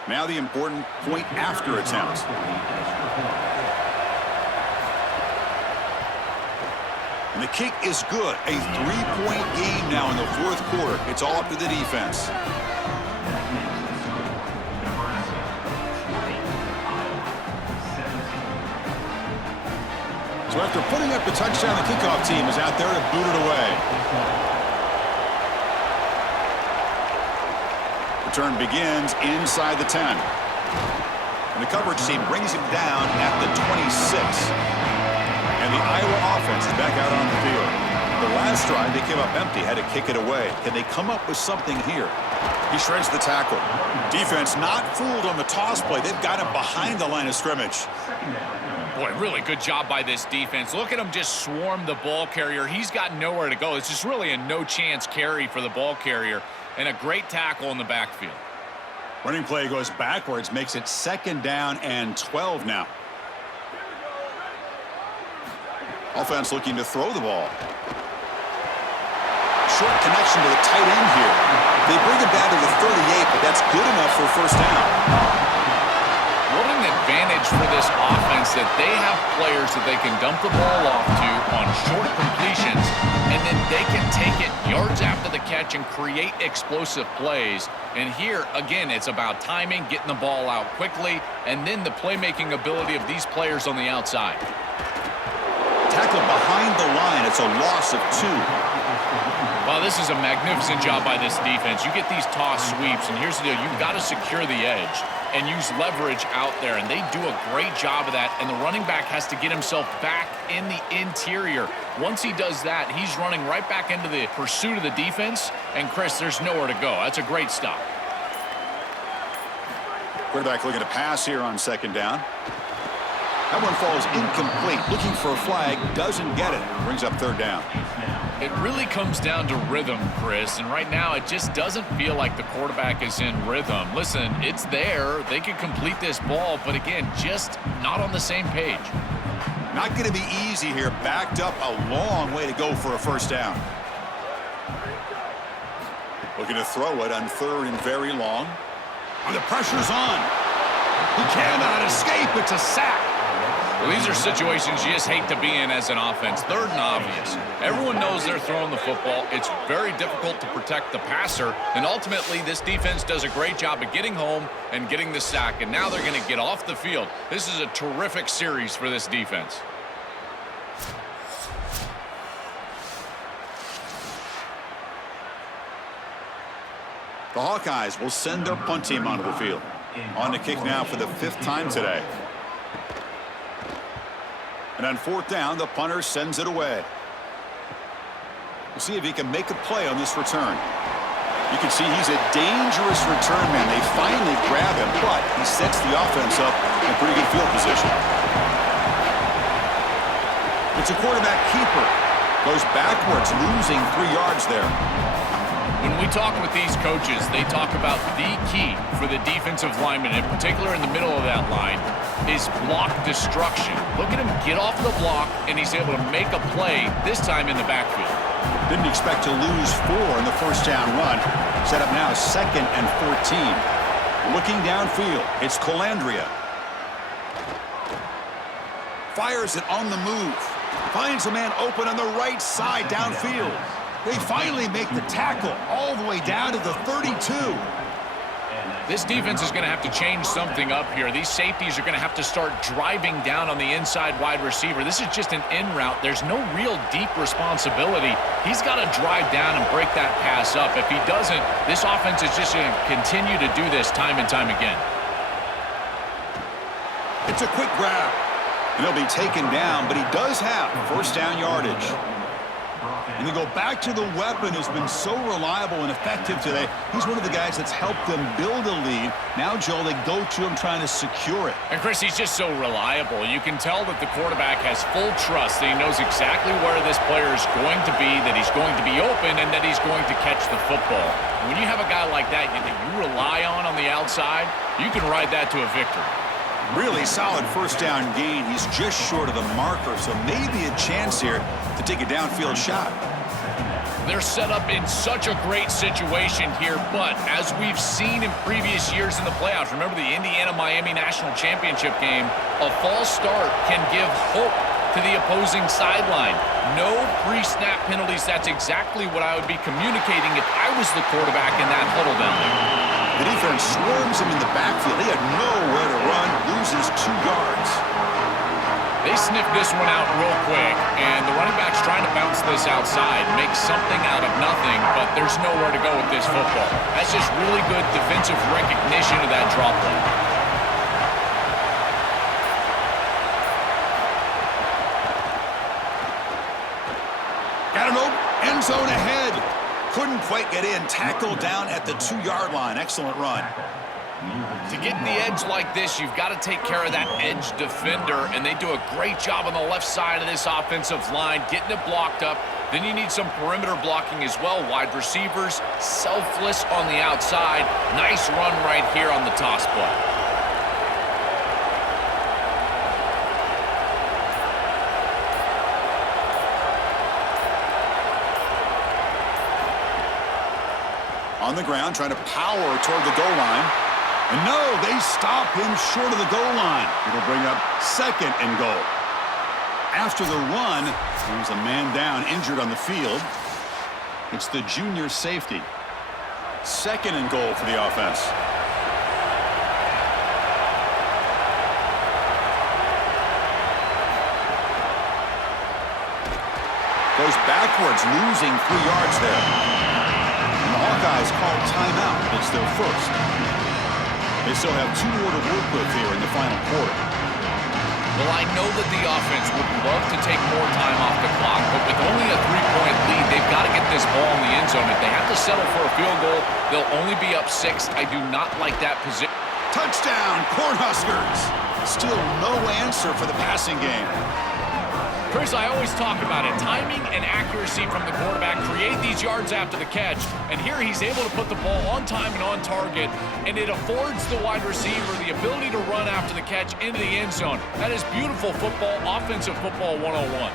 Now the important point after attempt. And the kick is good. A 3-point game now in the 4th quarter. It's all up to the defense. So after putting up the touchdown, the kickoff team is out there to boot it away. Return begins inside the 10. And the coverage team brings him down at the 26. And the Iowa offense is back out on the field. The last drive, they came up empty, had to kick it away. Can they come up with something here? He shreds the tackle. Defense not fooled on the toss play. They've got him behind the line of scrimmage. Boy, really good job by this defense. Look at him just swarm the ball carrier. He's got nowhere to go. It's just really a no-chance carry for the ball carrier. And a great tackle in the backfield. Running play goes backwards, makes it 2nd down and 12 now. Offense looking to throw the ball. Short connection to the tight end here. They bring him down to the 38, but that's good enough for a first down. What an advantage for this offense that they have players that they can dump the ball off to on short completions, and then they can take it yards after the catch and create explosive plays. And here, again, it's about timing, getting the ball out quickly, and then the playmaking ability of these players on the outside. Tackled behind the line. It's a loss of 2. Well, this is a magnificent job by this defense. You get these toss sweeps, and here's the deal. You've got to secure the edge and use leverage out there, and they do a great job of that, and the running back has to get himself back in the interior. Once he does that, he's running right back into the pursuit of the defense, and Chris, there's nowhere to go. That's a great stop. Quarterback looking to pass here on second down. That one falls incomplete. Looking for a flag. Doesn't get it. Brings up third down. It really comes down to rhythm, Chris, and right now it just doesn't feel like the quarterback is in rhythm. Listen, it's there. They could complete this ball, but again, just not on the same page. Not going to be easy here. Backed up a long way to go for a first down. Looking to throw it on third and very long. And the pressure's on. He cannot escape. It's a sack. Well, these are situations you just hate to be in as an offense. Third and obvious. Everyone knows they're throwing the football. It's very difficult to protect the passer. And ultimately, this defense does a great job of getting home and getting the sack. And now they're going to get off the field. This is a terrific series for this defense. The Hawkeyes will send their punt team onto the field. On the kick now for the 5th time today. And on 4th down, the punter sends it away. We'll see if he can make a play on this return. You can see he's a dangerous return man. They finally grab him, but he sets the offense up in pretty good field position. It's a quarterback keeper. Goes backwards, losing 3 yards there. When we talk with these coaches, they talk about the key for the defensive lineman, in particular in the middle of that line, is block destruction. Look at him get off the block, and he's able to make a play, this time in the backfield. Didn't expect to lose 4 in the first down run. Set up now 2nd and 14. Looking downfield, it's Colandrea. Fires it on the move. Finds a man open on the right side downfield. They finally make the tackle all the way down to the 32. This defense is going to have to change something up here. These safeties are going to have to start driving down on the inside wide receiver. This is just an in route. There's no real deep responsibility. He's got to drive down and break that pass up. If he doesn't, this offense is just going to continue to do this time and time again. It's a quick grab. And he'll be taken down, but he does have first down yardage. And they go back to the weapon who's been so reliable and effective today. He's one of the guys that's helped them build a lead. Now, Joel, they go to him trying to secure it. And, Chris, he's just so reliable. You can tell that the quarterback has full trust that he knows exactly where this player is going to be, that he's going to be open, and that he's going to catch the football. And when you have a guy like that you rely on the outside, you can ride that to a victory. Really solid first down gain. He's just short of the marker, so maybe a chance here to take a downfield shot. They're set up in such a great situation here, but as we've seen in previous years in the playoffs, remember the Indiana-Miami National Championship game, a false start can give hope to the opposing sideline. No pre-snap penalties. That's exactly what I would be communicating if I was the quarterback in that huddle down there. The defense swarms him in the backfield. He had nowhere to run, loses 2 yards. They sniffed this one out real quick, and the running back's trying to bounce this outside, make something out of nothing, but there's nowhere to go with this football. That's just really good defensive recognition of that drop play. Got an open end zone ahead. Couldn't quite get in. Tackled down at the 2-yard line. Excellent run. To get the edge like this, you've got to take care of that edge defender, and they do a great job on the left side of this offensive line, getting it blocked up. Then you need some perimeter blocking as well. Wide receivers, selfless on the outside. Nice run right here on the toss play. On the ground, trying to power toward the goal line. And no, they stop him short of the goal line. It'll bring up 2nd and goal. After the run, there's a man down, injured on the field. It's the junior safety. 2nd and goal for the offense. Goes backwards, losing 3 yards there. The Hawkeyes call timeout. It's their first. They still have 2 more to work with here in the final quarter. Well, I know that the offense would love to take more time off the clock, but with only a 3-point lead, they've got to get this ball in the end zone. If they have to settle for a field goal, they'll only be up 6. I do not like that position. Touchdown, Cornhuskers. Still no answer for the passing game. Chris, I always talk about it. Timing and accuracy from the quarterback create these yards after the catch. And here he's able to put the ball on time and on target. And it affords the wide receiver the ability to run after the catch into the end zone. That is beautiful football, offensive football 101.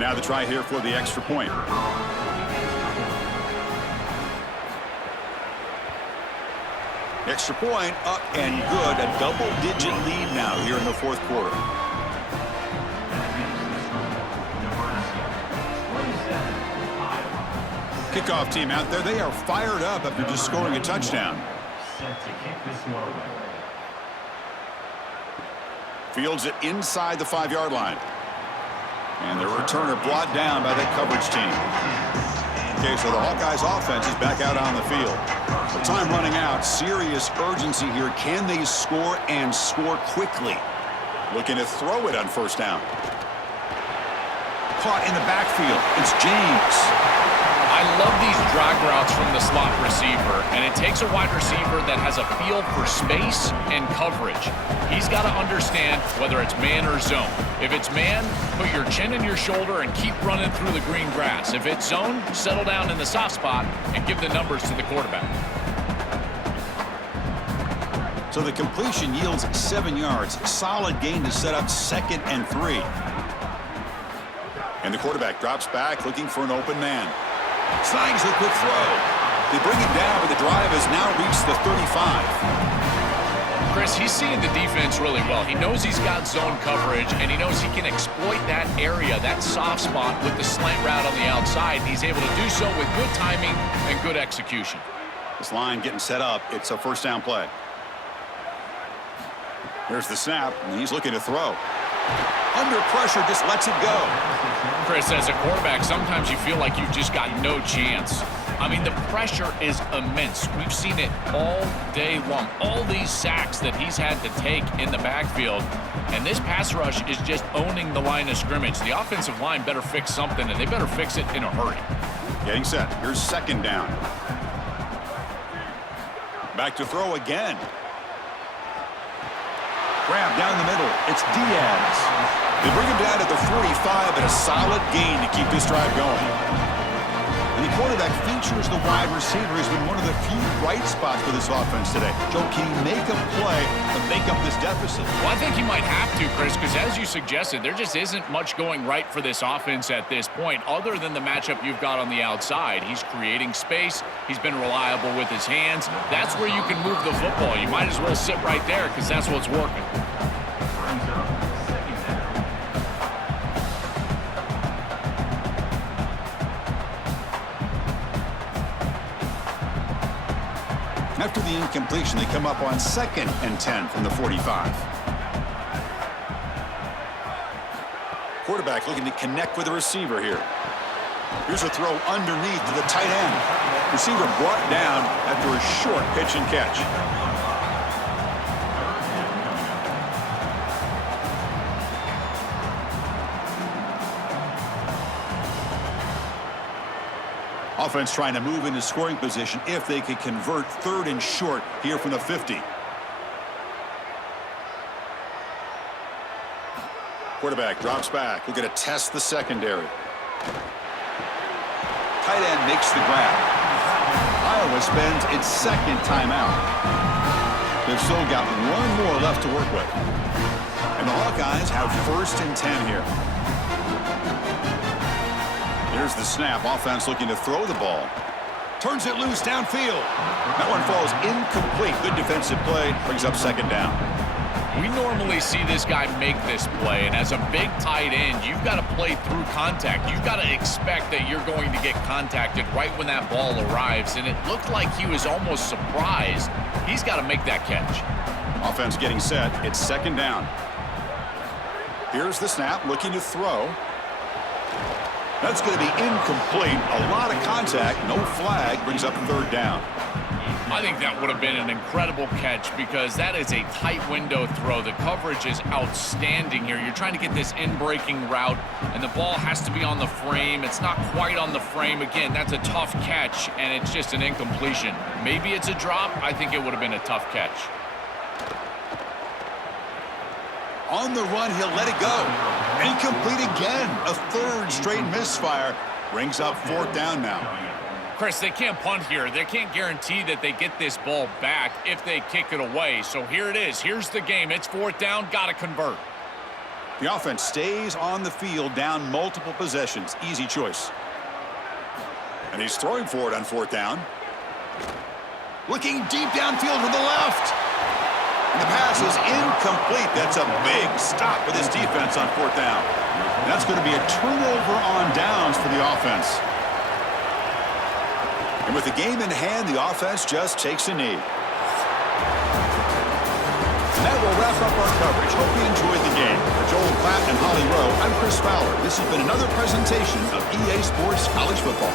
Now the try here for the extra point. Extra point up and good. A double-digit lead now here in the fourth quarter. Kickoff team out there. They are fired up after just scoring a touchdown. Set to kick this one away. Fields it inside the 5-yard line. And the returner brought down by that coverage team. Okay, so the Hawkeyes offense is back out on the field. With time running out, serious urgency here. Can they score and score quickly? Looking to throw it on first down. Caught in the backfield. It's James. I love these drag routes from the slot receiver, and it takes a wide receiver that has a feel for space and coverage. He's got to understand whether it's man or zone. If it's man, put your chin in your shoulder and keep running through the green grass. If it's zone, settle down in the soft spot and give the numbers to the quarterback. So the completion yields 7 yards. Solid gain to set up 2nd and 3. And the quarterback drops back looking for an open man. Snags a quick throw. They bring it down, but the drive has now reached the 35. Chris, he's seeing the defense really well. He knows he's got zone coverage, and he knows he can exploit that area, that soft spot, with the slant route on the outside. He's able to do so with good timing and good execution. This line getting set up. It's a first down play. Here's the snap, and he's looking to throw. Under pressure, just lets it go. Chris, as a quarterback, sometimes you feel like you've just got no chance. I mean, the pressure is immense. We've seen it all day long. All these sacks that he's had to take in the backfield. And this pass rush is just owning the line of scrimmage. The offensive line better fix something, and they better fix it in a hurry. Getting set. Here's second down. Back to throw again. Grab down the middle. It's Diaz. They bring him down at the 45, but a solid gain to keep this drive going. And the quarterback features the wide receiver. Has been one of the few bright spots for this offense today. Joe, can he make a play to make up this deficit? Well, I think he might have to, Chris, because as you suggested, there just isn't much going right for this offense at this point, other than the matchup you've got on the outside. He's creating space. He's been reliable with his hands. That's where you can move the football. You might as well sit right there because that's what's working. After the incompletion, they come up on 2nd and 10 from the 45. Quarterback looking to connect with the receiver here. Here's a throw underneath to the tight end. Receiver brought down after a short pitch and catch. Offense trying to move into scoring position if they could convert 3rd and short here from the 50. Quarterback drops back. We're going to test the secondary. Tight end makes the grab. Iowa spends its 2nd timeout. They've still got one more left to work with. And the Hawkeyes have 1st and 10 here. Here's the snap. Offense looking to throw the ball. Turns it loose downfield. That one falls incomplete. Good defensive play. Brings up 2nd down. We normally see this guy make this play, and as a big tight end, you've got to play through contact. You've got to expect that you're going to get contacted right when that ball arrives, and it looked like he was almost surprised. He's got to make that catch. Offense getting set. It's 2nd down. Here's the snap. Looking to throw. That's going to be incomplete. A lot of contact. No flag. Brings up 3rd down. I think that would have been an incredible catch because that is a tight window throw. The coverage is outstanding here. You're trying to get this in-breaking route, and the ball has to be on the frame. It's not quite on the frame. Again, that's a tough catch, and it's just an incompletion. Maybe it's a drop. I think it would have been a tough catch. On the run, he'll let it go. Incomplete again. A third straight misfire. Brings up 4th down now. Chris, they can't punt here. They can't guarantee that they get this ball back if they kick it away. So here it is. Here's the game. It's 4th down. Got to convert. The offense stays on the field, down multiple possessions. Easy choice. And he's throwing for it on 4th down. Looking deep downfield to the left. And the pass is incomplete. That's a big stop for this defense on 4th down. And that's going to be a turnover on downs for the offense. And with the game in hand, the offense just takes a knee. And that will wrap up our coverage. Hope you enjoyed the game. For Joel Klatt and Holly Rowe, I'm Chris Fowler. This has been another presentation of EA Sports College Football.